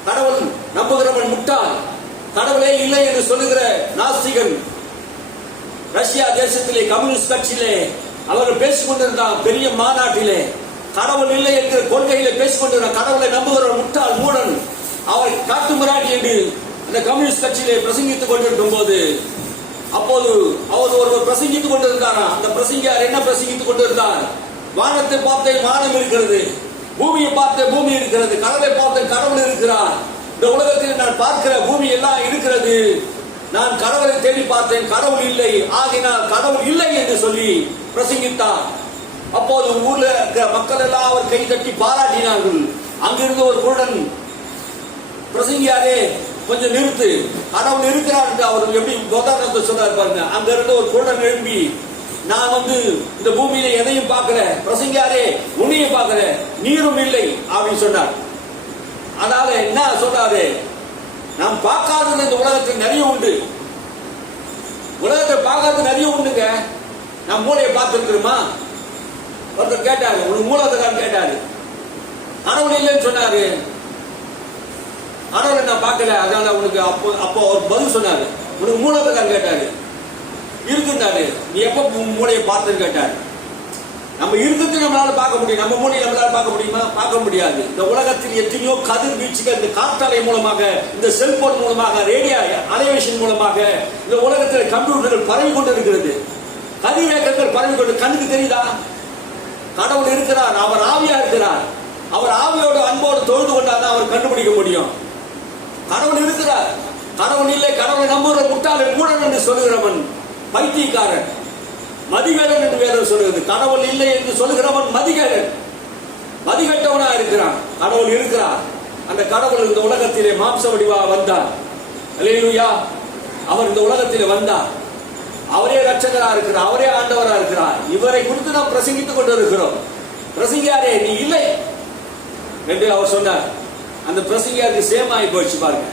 கடவுள் நம்புகிறவன் முட்டாள், கடவுளே இல்லை என்று சொல்லுகிற நாஸ்திகன் ரஷ்யா தேசத்திலே கம்யூனிஸ்ட் கட்சியிலே அவர்கள் பேசிக் கொண்டிருந்தார். பெரிய மாநாட்டிலே கடவுள் இல்லை என்கிற கொள்கையிலே பேசிக் கொண்டிருந்தார். கடவுளை நம்புகிற முட்டாள் மூடன் அவரை காட்டு மிராடி என்று இந்த கம்யூனிஸ்ட் கட்சியிலே பிரசங்கித்துக் கொண்டிருக்கும் போது அப்போது அவர் ஒருவர் பிரசங்கித்துக் கொண்டிருந்தாரா? அந்த பிரசங்கியார் என்ன பிரசங்கித்துக் கொண்டிருந்தார்? வானத்தை பார்த்தேன், வானம் இருக்கிறது. பூமியை பார்த்தேன், பூமி இருக்கிறது. கடலை பார்த்தேன், கடவுள் இருக்கிறார். இந்த உலகத்தில் நான் பார்க்கிற பூமி எல்லாம் இருக்கிறது. நான் கடவுளை தேடி பார்த்தேன், கடவுள் இல்லை, ஆகினால் கடவுள் இல்லை என்று சொல்லி பிரசங்கித்தார். அப்போது ஊர்ல இருக்கிற மக்கள் எல்லாம் அவர் கை தட்டி பாராட்டினார்கள். அங்கிருந்து ஒரு குருடன், பிரசங்கியாரே கொஞ்சம் நிறுத்து, கடவுள் இருக்கிறார் என்று அவர் எப்படி உதாரணத்தை சொன்னார் பாருங்க. அங்க இருந்து ஒரு குருடன் எழுப்பி, நான் இந்த பூமியில எதையும் பார்க்கல, பிரசங்கியாரே உன்னையும் பார்க்கல, நீரும் இல்லை அப்படின்னு சொன்னார். அதனால என்ன சொல்றாரு? நாம் பார்க்காதது இந்த உலகத்தில் நிறைய உண்டு. உலகத்தை பார்க்காதது நிறைய உண்டுங்க. நான் மூளையை பார்த்துருக்கிறோமா? ஒருத்தர் கேட்டாரு, உனக்கு மூலத்துக்காரன் கேட்டாரு, சொன்னாரு? கடவுளை நான் பார்க்கல, அதனால உனக்கு அப்போ அவர் பதில் சொன்னாரு. உனக்கு மூளை இருக்கான்னு கேட்டாரு. இருக்குன்னாரு. நீ எப்ப மூளையை பார்த்துன்னு கேட்டாரு. நம்ம இருக்கிறது நம்மளால பார்க்க முடியும், நம்ம மூளையை நம்மளால பார்க்க முடியுமா? பார்க்க முடியாது. இந்த உலகத்தில் எத்தனையோ கதிர் வீச்சுகள் இந்த காற்றாலை மூலமாக, இந்த செல்போன் மூலமாக, ரேடியோ அலைவேஷன் மூலமாக இந்த உலகத்தில் கம்ப்யூட்டர்கள் பரவி கொண்டு இருக்கிறது. கதிரேக்கங்கள் பரவி கொண்டு கண்ணுக்கு தெரியுதா? கடவுள் இருக்கிறார், அவர் ஆவியா இருக்கிறார். அவர் ஆவியோட அன்போடு தொழுது கொண்டாதான் அவர் கண்டுபிடிக்க முடியும். கடவுள் இருக்கிறார். கடவுள் இல்லை, கடவுளை நம்புகிற முட்டாளன் மூடன் என்று சொல்லுகிறவன் பைத்தியக்காரன், மதிகேடன் என்று வேதம் சொல்கிறது. கடவுள் இல்லை என்று சொல்லுகிறவன் மதிகேடன், மதிகட்டவனா இருக்கிறான். கடவுள் இருக்கிறார். அந்த கடவுள் இந்த உலகத்திலே மாம்ச வடிவா வந்தார். அல்லேலூயா. அவர் இந்த உலகத்திலே வந்தார். அவரே ரட்சகரா இருக்கிறார், அவரே ஆண்டவரா இருக்கிறார். இவரை குறித்து நாம் பிரசங்கித்துக் கொண்டு இருக்கிறோம். பிரசங்கியாரே நீ இல்லை என்று அவர் சொன்னார். அந்த பிரசங்கியாருக்கு சேமாயி போயிடுச்சு பாருங்க.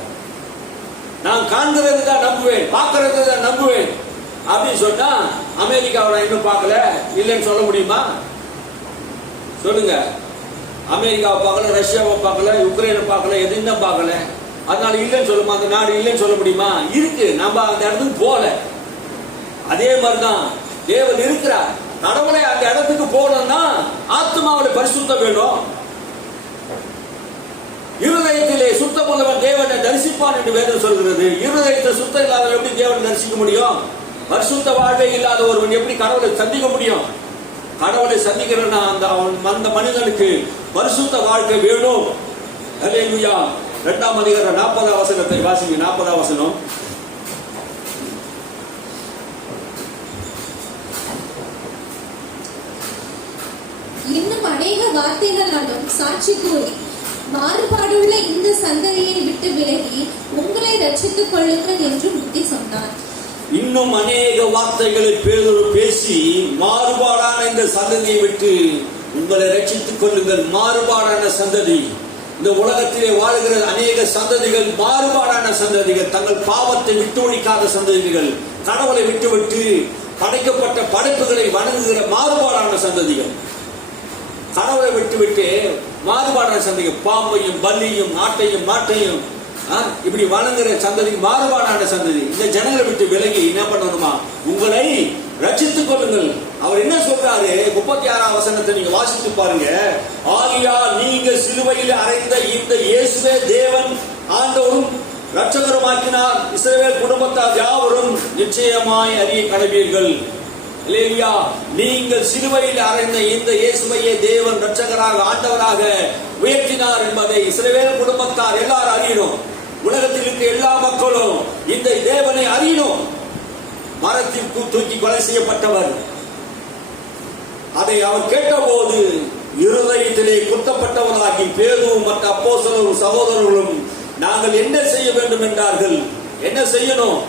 நான் காண்கிறது தான் நம்புவேன், பார்க்கறது தான் நம்புவேன் அப்படின்னு சொன்னா, அமெரிக்காவை இன்னும் பார்க்கல இல்லைன்னு சொல்ல முடியுமா? சொல்லுங்க. அமெரிக்காவை பார்க்கல, ரஷ்யாவை பார்க்கல, யுக்ரைனை பார்க்கல, எதுவும் பார்க்கல, அதனால இல்லைன்னு சொல்லுமா? அந்த நாடு இல்லைன்னு சொல்ல முடியுமா? இருக்கு, நம்ம அந்த இடத்துக்கு போல. அதே மாதிரிதான் தேவன் இருக்கிறார். கடவுளை அந்த இடத்துக்கு போகணும்னா ஆத்மாவில் பரிசுத்தம் வேணும். இருதயத்திலே சுத்தம் உள்ளவன் தேவனை தரிசிப்பான் என்று வேதம் சொல்கிறது. இருதயத்தை சுத்தம் இல்லாதவன் எப்படி தேவனை தரிசிக்க முடியும்? பரிசுத்த வாழ்வே இல்லாத ஒருவன் எப்படி கடவுளை சந்திக்க முடியும்? கடவுளை சந்திக்கிறன்னா அந்த மனிதனுக்கு பரிசுத்த வாழ்க்கை வேணும். அல்லேலூயா. 2ஆம் அதிகாரம் 40ஆம் வசனத்தை வாசிங்க. 40ஆம் வசனம். இன்னும் அநேக வார்த்தைகளாலும் சாட்சி கூறி மாறுபாடுள்ள இந்த சந்ததியை விட்டு விலகி உங்களை ரட்சித்துக் கொள்ளுங்கள் என்று புத்தி சொன்னார். இன்னும் அநேக வார்த்தைகளை பேதுரு பேசி மாறுபாடான இந்த சந்ததியை விட்டு உங்களை ரட்சித்துக் கொள்ளுங்கள். மாறுபாடான சந்ததி. இந்த உலகத்திலே வாழ்கிற அநேக சந்ததிகள் மாறுபாடான சந்ததிகள், தங்கள் பாவத்தை விட்டு ஒழிக்காத சந்ததிகள், கடவுளை விட்டுவிட்டு படைக்கப்பட்ட படைப்புகளை வணங்குகிற மாறுபாடான சந்ததிகள், கடவுளை விட்டுவிட்டு மாறுபாடான சந்ததிகள், பாம்பையும் பல்லியும் ஆட்டையும் மாட்டையும் இப்படி வணங்குற சந்ததி மாறுபாடான சந்ததி. இந்த ஜனங்களை விட்டு விலகி என்ன பண்ணணுமா? உங்களை ரட்சித்துக் கொள்ளுங்கள். அவர் என்ன சொல்றாரு? 36ஆம் வசனத்தை நீங்க வாசித்து பாருங்க. ஆலியா நீங்க சிலுவையில் அறைந்த இந்த இயேசுவே தேவன் ஆண்டவரும் ரட்சகருமாக்கினார். இஸ்ரவேல் குடும்பத்தார் யாவரும் நிச்சயமாய் அறிய கடவீர்கள். அல்லேலூயா. நீங்கள் சிலுவையில் அறைந்த இந்த இயேசுவையே தேவன் ரட்சகராக ஆண்டவராக உயர்த்தினார் என்பதை இஸ்ரவேல் குடும்பத்தார் எல்லாரும் அறியணும். உலகத்தில் இருக்க எல்லா மக்களும் இந்த தேவனை அறியணும். மரத்தில் தூக்கி கொலை செய்யப்பட்டவர். அதை அவர் கேட்டபோது இருதயத்திலே குத்தப்பட்டவராகி பேதுவும் மற்ற அப்போஸ்தலரும் சகோதரர்களும் நாங்கள் என்ன செய்ய வேண்டும் என்றார்கள். என்ன செய்யணும்?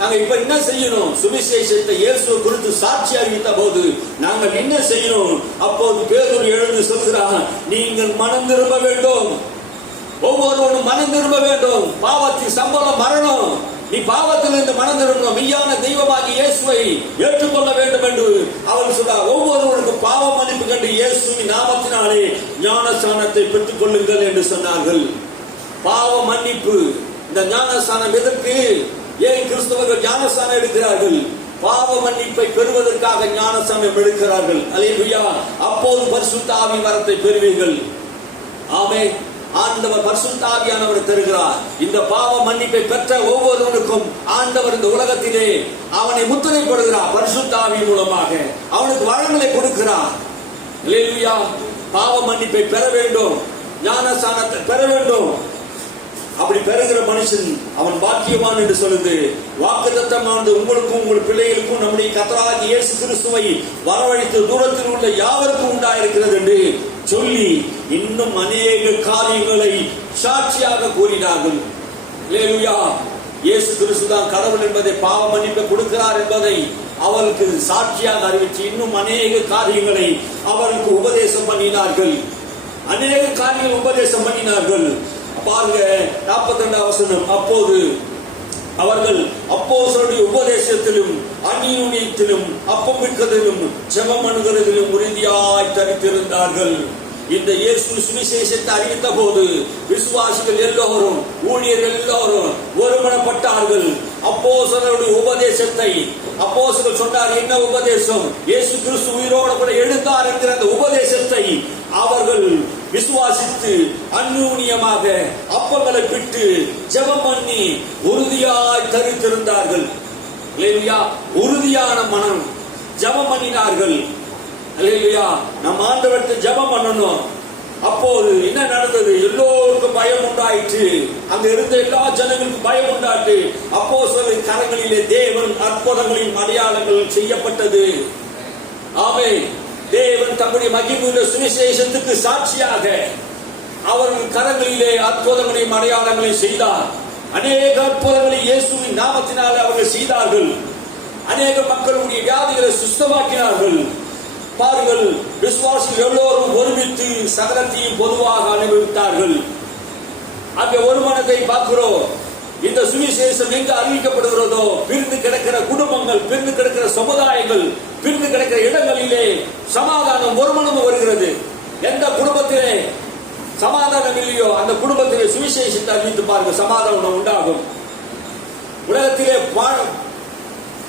நாங்கள் இப்ப என்ன செய்யணும்? சுவிசேஷத்தை இயேசுவை குறித்து சாட்சி அறிவித்த போது நாங்கள் என்ன செய்யணும்? அப்போது பேதுரு எழுந்து சொல்கிறார், நீங்கள் மனம் திரும்ப வேண்டும். ஒவ்வொருவரும் மனம் திரும்ப வேண்டும். பாவத்தின் சம்பளம் மரணம். நீ பாவத்திலிருந்து மனம் திரும்பணும். மெய்யான தெய்வமாகி இயேசுவை ஏற்றுக்கொள்ள வேண்டும் என்று அவர் சொன்னார். ஒவ்வொருவருக்கும் பாவ மன்னிப்பு கண்டு இயேசுவின் நாமத்தினாலே ஞானஸ்நானத்தை பெற்றுக் கொள்ளுங்கள் என்று சொன்னார்கள். பாவ மன்னிப்பு. இந்த ஞானஸ்நானம் எதற்கு? ஏன் கிறிஸ்தவர்கள் ஞானஸ்நானம் எடுக்கிறார்கள்? பாவ மன்னிப்பை பெறுவதற்காக ஞானஸ்நானம் எடுக்கிறார்கள். அல்லேலூயா. அப்போது பரிசுத்த ஆவி வரத்தை பெறுவீர்கள். ஆமென். ஆண்டவர் பரிசுத்த ஆவியானவர் தருகிறார். இந்த பாவ மன்னிப்பை பெற்ற ஒவ்வொருவருக்கும் ஆண்டவர் இந்த உலகத்திலே அவனை முத்திரை போடுகிறார். பரிசுத்த ஆவி மூலமாக அவனுக்கு வளங்களை கொடுக்கிறார். அல்லேலூயா. பாவ மன்னிப்பை பெற வேண்டும், ஞானஸ்நானத்தை பெற வேண்டும். அப்படி பெறுகிற மனுஷன் அவன் பாக்கியவான் என்று சொல்லுது. வாக்குத்தத்தமானது உங்களுக்கும் உங்கள் பிள்ளைகளுக்கும் நம்முடைய கர்த்தராகிய இயேசு கிறிஸ்துவை வரவழைத்து தூரத்தில் உள்ள யாவருக்கும் உண்டாயிருக்கிறது என்று சொல்லி இன்னும் அநேக காரியங்களை சாட்சியாக கூறினார்கள். அல்லேலூயா. இயேசு கிறிஸ்து தான் கடவுள் என்பதை, பாவ மன்னிப்பை கொடுக்கிறார் என்பதை அவருக்கு சாட்சியாக அறிவித்து இன்னும் அநேக காரியங்களை அவருக்கு உபதேசம் பண்ணினார்கள். அநேக காரியங்கள் உபதேசம் பண்ணினார்கள். பாருங்க 42ஆம் வசனம். அப்போது அவர்கள் அப்போஸ்தலருடைய உபதேசத்திலும் அந்நியுனியத்திலும் அப்பம் விற்கிறதிலும் ஜெபம் பண்ணுகிறதிலும் உறுதியாய் தரித்திருந்தார்கள். இந்த இயேசு சுவிசேஷத்தை அறிவித்த போது விசுவாசிகள் எல்லோரும், ஊழியர்கள் எல்லோரும் ஒருமனப்பட்டார்கள். அப்போஸ்தலருடைய உபதேசத்தை, அப்போஸ்தலர் சொன்னார் என்ன உபதேசம்? இயேசு கிறிஸ்து உயிரோடு கூட எழுந்தார் என்கிற அந்த உபதேசத்தை அவர்கள் விசுவாசித்து அந்யோன்யமாக அப்பங்களை பிட்டு ஜெபம் பண்ணி உறுதியாய் தரித்திருந்தார்கள். அல்லேலூயா. உறுதியான மனம் ஜெபம் பண்ணினார்கள். அல்லேலூயா. நம் ஆண்டவருக்கு ஜெபம் பண்ணணும். அப்போது என்ன நடந்தது? எல்லோருக்கும் பயம் உண்டாயிற்று. அங்க இருந்த எல்லா ஜனங்களுக்கும் பயம் உண்டாட்டு அப்போஸ்தலரின் கரங்களிலே தேவன் அற்புதங்களின் அடையாளங்கள் செய்யப்பட்டது. ஆமென். தேவன் தம்முடைய மகிமையுள்ள சுவிசேஷத்துக்கு சாட்சியாக அவர்கள் கரங்களிலே அற்புதங்களையும் அடையாளங்களையும் செய்தார். அநேக அற்புதங்களை இயேசுவின் நாமத்தினால் அவர்கள் செய்தார்கள். அநேக மக்களுடைய வியாதிகளை சுஸ்தமாக்கினார்கள். பாருங்கள், விசுவாசிகள் எல்லோரும் ஒருமித்து சகலத்தையும் பொதுவாக அனுபவித்தார்கள். அங்கே ஒரு மனத்தை பார்க்கிறோம். இந்த சுவிசேஷம் எங்கு அறிவிக்கப்படுகிறதோ பிரிந்து கிடக்கிற குடும்பங்கள், பிரிந்து கிடக்கிற சமுதாயங்கள், பிரிந்து கிடக்கிற இடங்களிலே சமாதானம் ஒரு மனமும் வருகிறது. எந்த குடும்பத்திலே சமாதானம் இல்லையோ அந்த குடும்பத்திலே சுவிசேஷத்தை அறிவித்து பாருங்க, சமாதானம் உண்டாகும். உலகத்திலே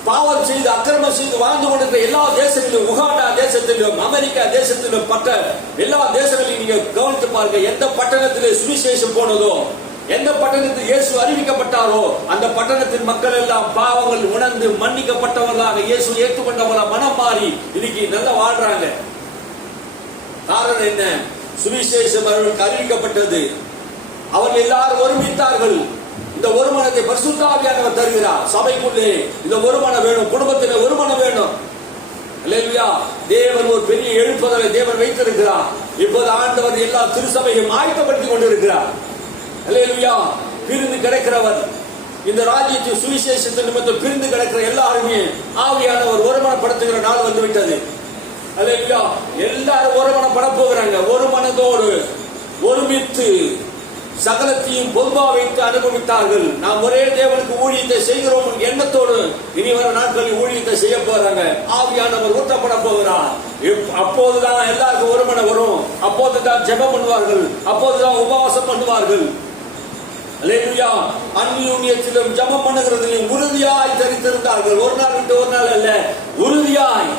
பாவம் செய்து அக்கிரமம் செய்து வாழ்ந்து கொண்டிருக்கிற எல்லா தேசங்களிலும், உகாண்டா தேசத்திலும், அமெரிக்கா தேசத்திலும், பட்ட எல்லா தேசங்களையும் நீங்க கவனித்து பாருங்க. எந்த பட்டணத்திலே சுவிசேஷம் போனதோ, எந்த பட்டணத்தில் இயேசு அறிவிக்கப்பட்டாரோ அந்த பட்டணத்தின் மக்கள் எல்லாம் பாவங்கள் உணர்ந்து மன்னிக்கப்பட்டவர்களாக, இயேசு ஏற்றுக்கொண்டவர்களாக மனம் மாறி இன்னைக்கு நல்லா வாழ்றாங்க. காரணம் என்ன? சுவிசேஷம் அவர்களுக்கு அறிவிக்கப்பட்டது. அவர்கள் எல்லாரும் ஒருமித்தார்கள். இந்த ஒரு மனத்தை பரிசுத்த ஆவியானவர் தருகிறார். சபைக்குள்ளே இந்த ஒரு மனம் வேணும், குடும்பத்திலே ஒரு மனம் வேணும். அல்லேலூயா. தேவன் ஒரு பெரிய எழுப்புதலை தேவன் வைத்திருக்கிறார். இப்போது ஆண்டவர் எல்லா திருசபையும் ஆயத்தப்படுத்திக் கொண்டிருக்கிறார். அல்லேலூயா. பிரிந்து கிடக்கிறவர், இந்த ராஜ்யத்தின் சுவிசேஷத்தின் நிமித்தம் பிரிந்து கிடக்கிற எல்லாருமே ஆவியானவர் ஒருமனப்படுத்துகிற நாள் வந்து விட்டது. அல்லேலூயா. எல்லாரும் ஒருமனப்பட போகிறாங்க. ஒரு மனதோடு ஒருமித்து சகலத்தையும் பொதுவாக வைத்து அனுபவித்தார்கள். நாம் ஒரே தேவனுக்கு ஊழியத்தை செய்கிறோம் எண்ணத்தோடு இனி வர நாட்களில் ஊழியத்தை செய்ய போறாங்க. ஆவியானவர் ஊற்றப்பட போகிறார். அப்போதுதான் எல்லாருக்கும் ஒரு மனம் வரும். அப்போதுதான் ஜெபம் பண்ணுவார்கள். அப்போதுதான் உபவாசம் பண்ணுவார்கள். அல்லேலூயா. அந்நியோன்யத்திலும் ஜெபம் பண்ணுகிறதிலும் உறுதியாய் தரித்திருந்தார்கள். ஒரு நாள் விட்டு ஒரு நாள் அல்ல, உறுதியாய்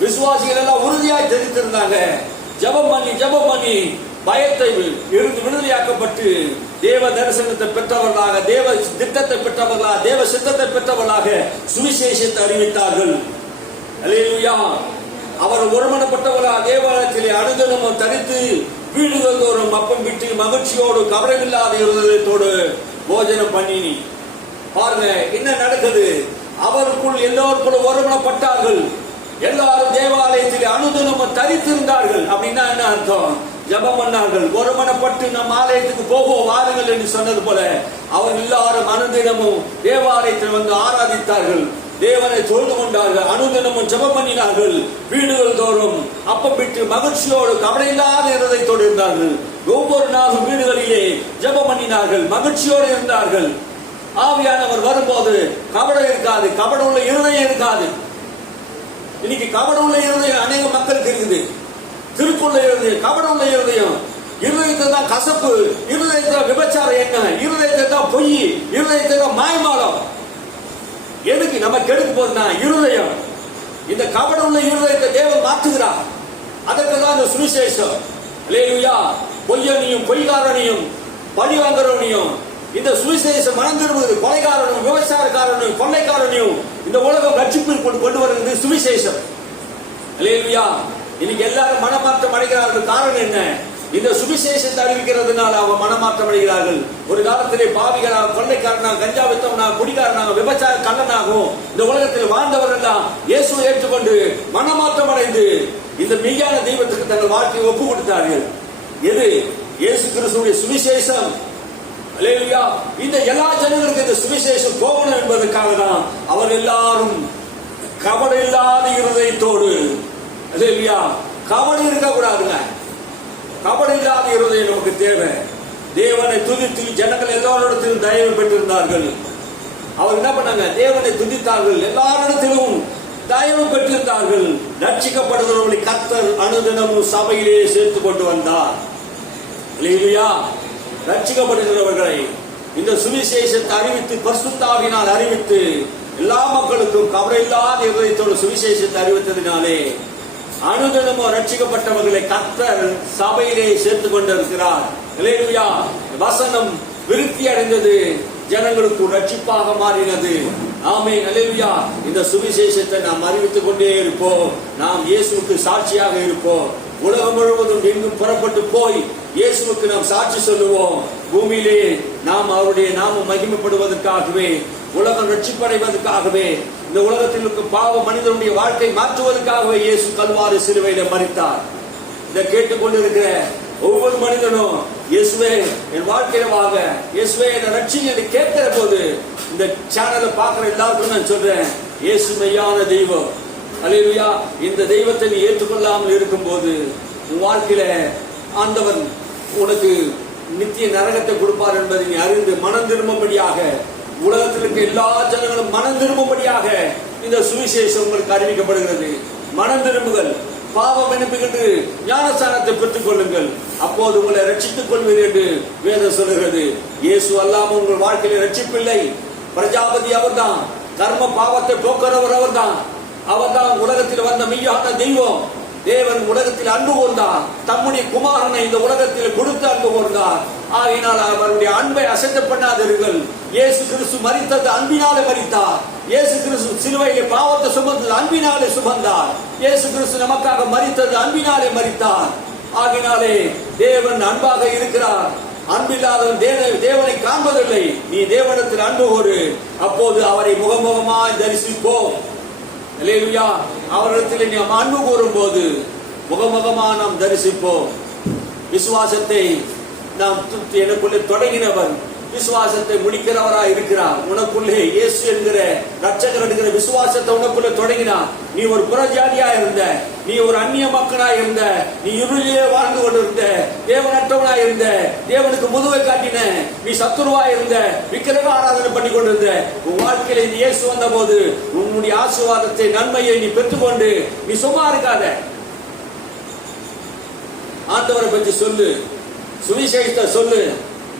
விசுவாசிகள் எல்லாம் உறுதியாய் தரித்திருந்தாங்க. ஜெபம் பண்ணி பயத்தை இருந்து விடுதலையாக்கப்பட்டு தேவ தரிசனத்தை பெற்றவர்களாக, தேவ திட்டத்தை பெற்றவர்களாக, தேவ சித்தத்தை பெற்றவர்களாக சுவிசேஷத்தை அறிவித்தார்கள். அல்லேலூயா. அவர் ஒருமனப்பட்டவர்களாக தேவாலயத்திலே அனுதினமும் தரித்து வீடுகள் தோறும் அப்பம் விட்டு மகிழ்ச்சியோடு கவலையில்லாத இருதயத்தோடு போஜனம் பண்ணி பாருங்க என்ன நடக்குது. அவருக்குள் எல்லோருக்குள்ள ஒருமனப்பட்டார்கள். எல்லாரும் தேவாலயத்தில் அனுதினமும் தரித்திருந்தார்கள். அப்படின்னா என்ன அர்த்தம்? ஜெபம் பண்ணார்கள். ஒருமனப்பட்டு நம் ஆலயத்துக்கு போவோம் வாருங்கள் என்று சொன்னது போல அவர் எல்லாரும் அனுதினமும் தேவாலயத்தில் வந்து ஆராதித்தார்கள். தேவனை தொழுது கொண்டார்கள். அனுதினமும் ஜெபம் பண்ணினார்கள். வீடுகள் தோறும் அப்பம் விட்டு மகிழ்ச்சியோடு கவலையில்லாத இருதயத்தோடு இருந்தார்கள். ஒவ்வொரு நாளும் வீடுகளிலே ஜெபம் பண்ணினார்கள், மகிழ்ச்சியோடு இருந்தார்கள். ஆவியானவர் வரும்போது கபடம் இருக்காது, கபடம் உள்ள இருதயம் இருக்காது. இன்னைக்கு கபடம் உள்ள இருதயம் அநேக மக்களுக்கு இருக்குது. திருக்குள்ள இருதயம், கபடம் உள்ள இருதயம், இருதயத்தை தான் கசப்பு, இருதயத்தை விபச்சாரம், என்ன இருதயத்தை தான் பொய், இருதயத்தை தான் மாய்மாலம். எதுக்கு நம்ம கெடுக்க போதுனா இருதயம். இந்த கபடம் உள்ள இருதயத்தை தேவன் மாற்றுகிறார். அதற்கு தான் இந்த சுவிசேஷம். அல்லேலூயா. பொய்யனையும் பொய்காரனையும் பழி வாங்குறவனையும் இந்த சுவிசேஷம் மனந்திருப்பது, கொலைகாரனும் விபச்சாரக்காரனையும் கொள்ளைக்காரனையும் இந்த உலகம் ரட்சிப்பில் கொண்டு வருகிறது சுவிசேஷம். அல்லேலூயா. இன்னைக்கு எல்லாரும் மனமாற்றம் அடைகிறார்கள். காரணம் என்ன? இந்த சுவிசேஷத்தை அறிவிக்கிறதுனால அவங்க மனமாற்றம் அடைகிறார்கள். ஒரு காலத்திலே பாவிகளாக, கொள்ளைக்காரனாக, கஞ்சா வித்தவனாக, குடிகாரனாக, விபச்சார கள்ளனாகவும் இந்த உலகத்தில் வாழ்ந்தவர்கள் தான் இயேசுவை ஏற்றுக்கொண்டு மனமாற்றம் அடைந்து இந்த மெய்யான தெய்வத்துக்கு தங்கள் வாழ்க்கையை ஒப்பு கொடுத்தார்கள். எது? இயேசு கிறிஸ்துவின் சுவிசேஷம். அல்லேலூயா. இந்த எல்லா ஜனங்களுக்கும் இந்த சுவிசேஷம் போகணும் என்பதற்காக தான் அவர் எல்லாரும் கபடம் இல்லாத இருதயத்தோடு, அல்லேலூயா, கபடம் இருக்க கூடாதுங்க. கபடம் இல்லாத இருதயம் நமக்கு தேவை. தேவனை துதித்து ஜனங்கள் எல்லாரிடத்திலும் தயவு பெற்றிருந்தார்கள். அவர் என்ன பண்ணாங்க? தேவனை துதித்தார்கள். எல்லாரிடத்திலும் தயவு பெற்றிருந்தார்கள். ரட்சிக்கப்படுகிறவர்களை கர்த்தர் அனுதினமும் சபையிலே சேர்த்து கொண்டு வந்தார். அல்லேலூயா. ரட்சிக்கப்படுகிறவர்களை இந்த சுவிசேஷத்தை அறிவித்து, பரிசுத்த ஆவியினால் அறிவித்து, எல்லா மக்களுக்கும் கவலையில்லாத இதயத்தோடு சுவிசேஷத்தை அறிவித்ததினாலே அனுதினமும் ரட்சிக்கப்பட்டவர்களை கர்த்தர் சபையிலே சேர்த்து கொண்டிருக்கிறார். அல்லேலூயா. வசனம் விருத்தி அடைந்தது, ஜனங்களுக்கு ரட்சிப்பாக மாறினது. ஆமென். அல்லேலூயா. இந்த சுவிசேஷத்தை நாம் அறிவித்துக் கொண்டே இருப்போம். நாம் இயேசுவுக்கு சாட்சியாக இருப்போம். உலகம் முழுவதும் எங்கும் புறப்பட்டு போய் இயேசுவுக்கு நாம் சாட்சி சொல்லுவோம். பூமியிலே நாம் அவருடைய நாமம் மகிமைப்படுவதற்காகவே, உலகம் ரட்சிப்படைவதற்காகவே, இந்த உலகத்தில் இருக்கும் பாவ மனிதனுடைய வாழ்க்கை மாற்றுவதற்காகவே இயேசு கல்வாரி சிலுவையில மரித்தார். இதை கேட்டுக்கொண்டிருக்கிற ஒவ்வொரு மனிதனும் இயேசுவே என் வாழ்க்கையில வாங்க, இயேசுவே என்னை ரட்சிங்க என்று கேட்கிற போது இந்த சேனலை பார்க்கிற எல்லாருக்கும் நான் சொல்றேன், இயேசு மெய்யான தெய்வம். அல்லேலூயா. இந்த தெய்வத்தை நீ ஏற்றுக்கொள்ளாமல் இருக்கும் போது உன் வாழ்க்கையில ஆண்டவன் உனக்கு நித்திய நரகத்தை கொடுப்பார் என்பதை நீ அறிந்து மனம் திரும்பும்படியாக, உலகத்தில் இருக்க எல்லா ஜனங்களும் மனம் திரும்பும்படியாக இந்த சுவிசேஷம் உங்களுக்கு அறிவிக்கப்படுகிறது. மனம் திரும்புகள், பாவம் மன்னிப்புகின்று ஞானஸ்நானத்தை பெற்றுக் கொள்ளுங்கள், அப்போது உங்களை ரட்சித்துக் கொள்வீர்கள் என்று வேதம் சொல்லுகிறது. இயேசு அல்லாமல் உங்கள் வாழ்க்கையில ரட்சிப்பில்லை. பிரஜாபதி அவர்தான், கர்ம பாவத்தை போக்குறவர் அவர்தான். அவர்தான் உலகத்தில் வந்த மெய்யான தெய்வம். தேவன் உலகத்தில் அன்பு கூர்ந்தார், தம்முடைய குமாரனை இந்த உலகத்தில் கொடுத்து அன்பு கூர்ந்தார். ஆகையினால் அவருடைய அன்பை அசைத்த பண்ணாதீர்கள். இயேசு கிறிஸ்து மரித்தது அன்பினாலே மரித்தார். இயேசு கிறிஸ்து சிலுவையிலே பாவத்தை சுமந்தது அன்பினாலே சுமந்தார். இயேசு கிறிஸ்து நமக்காக மரித்தது அன்பினாலே மரித்தார். ஆகையினாலே தேவன் அன்பாக இருக்கிறார். அன்பில்லாதவன் தேவனை காண்பதில்லை. நீ தேவனிடத்தில் அன்பு கூறு, அப்போது அவரை முகமுகமாய் தரிசிப்போம். அல்லேலூயா. அவரிடத்தில் நாம் அன்பு கூறும் போது முகமுகமா நாம் தரிசிப்போம். விசுவாசத்தை நாம் எனக்குள்ளே தொடங்கினவர் விசுவாசத்தை முடிக்கிறவராய் இருக்கிறார். உனக்குள்ளே இயேசு என்கிற ரட்சகர் என்கிற விசுவாசத்தை உனக்குள்ளே தொடங்கினார். நீ ஒரு புறஜாதியா இருந்த, நீ ஒரு அந்நிய மக்களாய் இருந்த, நீ இருளிலே வாழ்ந்து கொண்டிருந்த, தேவனற்றவனாய் இருந்த, தேவனுக்கு முதுவை காட்டின, நீ சத்துருவாய் இருந்த, விக்கிரக ஆராதனை பண்ணி கொண்டிருந்த உன் வாழ்க்கையில இந்த இயேசு வந்த போது உன்னுடைய ஆசீர்வாதத்தை, நன்மையை நீ பெற்றுக்கொண்டு நீ சும்மா இருக்காத. ஆண்டவரை பற்றி சொல்லு, சுவிசேஷத்தை சொல்லு.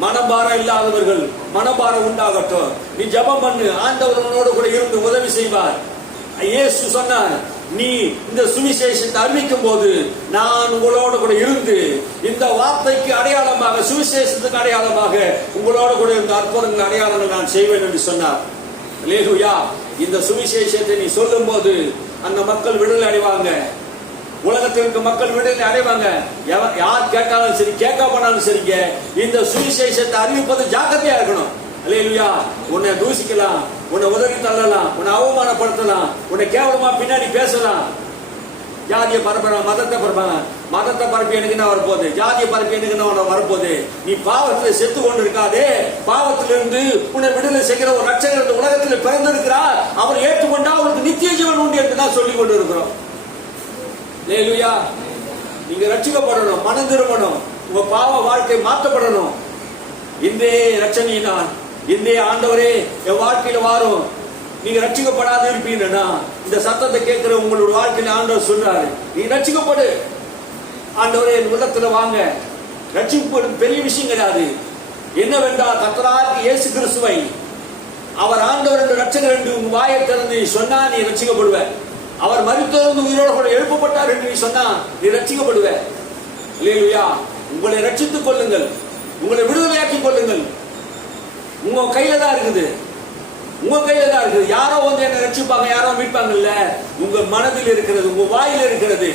மனபாரம் இல்லாதவர்கள் மனபாரம் உண்டாகட்டும். நீ ஜெபம் பண்ணு, ஆண்டவர் உன்னோடு கூட இருந்து உதவி செய்வார். இயேசு சொன்னார், நீ இந்த சுவிசேஷத்தை அறிவிக்கும் போது நான் உங்களோடு கூட இருந்து இந்த வார்த்தைக்கு அடையாளமாக, சுவிசேஷத்துக்கு அடையாளமாக உங்களோடு கூட இருந்த அற்புதங்கள் அடையாளங்கள் நான் செய்வேன் என்று சொன்னார். அல்லேலூயா. இந்த சுவிசேஷத்தை நீ சொல்லும் போது அந்த மக்கள் விடுதலை அடைவாங்க. உலகத்தில் இருக்க மக்கள் விடுதலை அடைவாங்க. யார் கேட்டாலும் சரி, கேட்காமனாலும் சரிங்க, இந்த சுவிசேஷத்தை அறிவிப்பது ஜாக்கிரதையா இருக்கணும். அல்லேலூயா. உன்னை தூசிக்கலாம், உன்னை உதவி தள்ளலாம், உன்னை அவமானப்படுத்தலாம், உன்னை கேவலமா பின்னாடி பேசலாம். ஜாதியை பரப்புறான், மதத்தை பரப்பாங்க. மதத்தை பரப்பி எனக்கு என்ன வரப்போகுது? ஜாதியை பரப்பி எனக்கு என்ன வரப்போகுது? நீ பாவத்தில் செத்து கொண்டு இருக்காதே. பாவத்திலிருந்து உன்னை விடுதலை செய்கிற ஒரு ரட்சகர் இந்த உலகத்தில் பிறந்திருக்கிறார். அவர் ஏற்றுக்கொண்டா அவருக்கு நித்திய ஜீவன் உண்டு என்று தான் சொல்லிக் கொண்டு இருக்கிறோம். அல்லேலூயா. நீங்க ரட்சிக்கப்படணும், மனம் திரும்பணும், உங்க பாவ வாழ்க்கை மாற்றப்படணும். இன்றைய ரட்சணியினால், இன்றைய ஆண்டவரே என் வாழ்க்கையில வாரும். நீங்க ரட்சிக்கப்படாத இருப்பீங்கன்னா இந்த சத்தத்தை கேட்கிற உங்களுடைய வாழ்க்கையில ஆண்டவர் சொல்றாரு, நீ ரட்சிக்கப்படு. ஆண்டவரே என் உள்ளத்துல வாங்க. ரட்சிப்பு பெரிய விஷயம் கிடையாது. என்னவென்றால் கர்த்தராகிய இயேசு கிறிஸ்துவை அவர் ஆண்டவர் என்று ரட்சகர் என்று உங்க வாயை திறந்து சொன்னா நீ ரட்சிக்கப்படுவ. அவர் மரித்தோர்ந்து உயிரோடு கூட எழுப்பப்பட்டார் என்று நீ சொன்னா நீ ரட்சிக்கப்படுவ. அல்லேலூயா. உங்களை ரட்சித்துக் கொள்ளுங்கள், உங்களை விடுதலையாக்கிக் கொள்ளுங்கள். உங்க கையில தான் இருக்குது, உங்க கையில தான் இருக்குது. யாரோ வந்து என்ன ரட்சிப்பாங்க, யாரோ மீட்பாங்கல்ல, உங்க மனதில் இருக்கிறது, உங்க வாயில இருக்கிறது.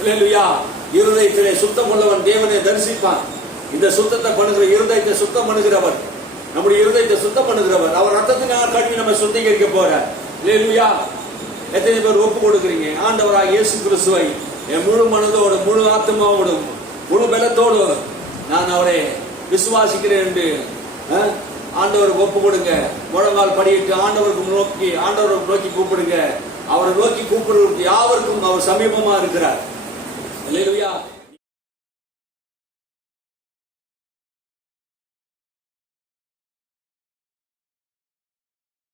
அல்லேலூயா. இருதயத்திலே சுத்தம் உள்ளவன் தேவனை தரிசிப்பான். இந்த சுத்தத்தை பண்ணுகிற இருதயத்தை சுத்தம் பண்ணுகிறவர், நம்முடைய இருதயத்தை சுத்தம் பண்ணுகிறவர். அவர் ரத்தத்தினால் கழுவி நம்ம சுத்திகரிக்க போறார். அல்லேலூயா. எத்தனை பேர் ஒப்பு கொடுக்குறீங்க? ஆண்டவராக இயேசு கிறிஸ்துவை என் முழு மனதோடு, முழு ஆத்மாவோடும், முழு பலத்தோடு நான் அவரை விசுவாசிக்கிறேன் என்று ஆண்டவருக்கு ஒப்பு கொடுங்க. முழங்கால் படியிட்டு ஆண்டவரை நோக்கி கூப்பிடுங்க. அவரை நோக்கி கூப்பிடுறதுக்கு யாவருக்கும் அவர் சமீபமா இருக்கிறார். அல்லேலூயா.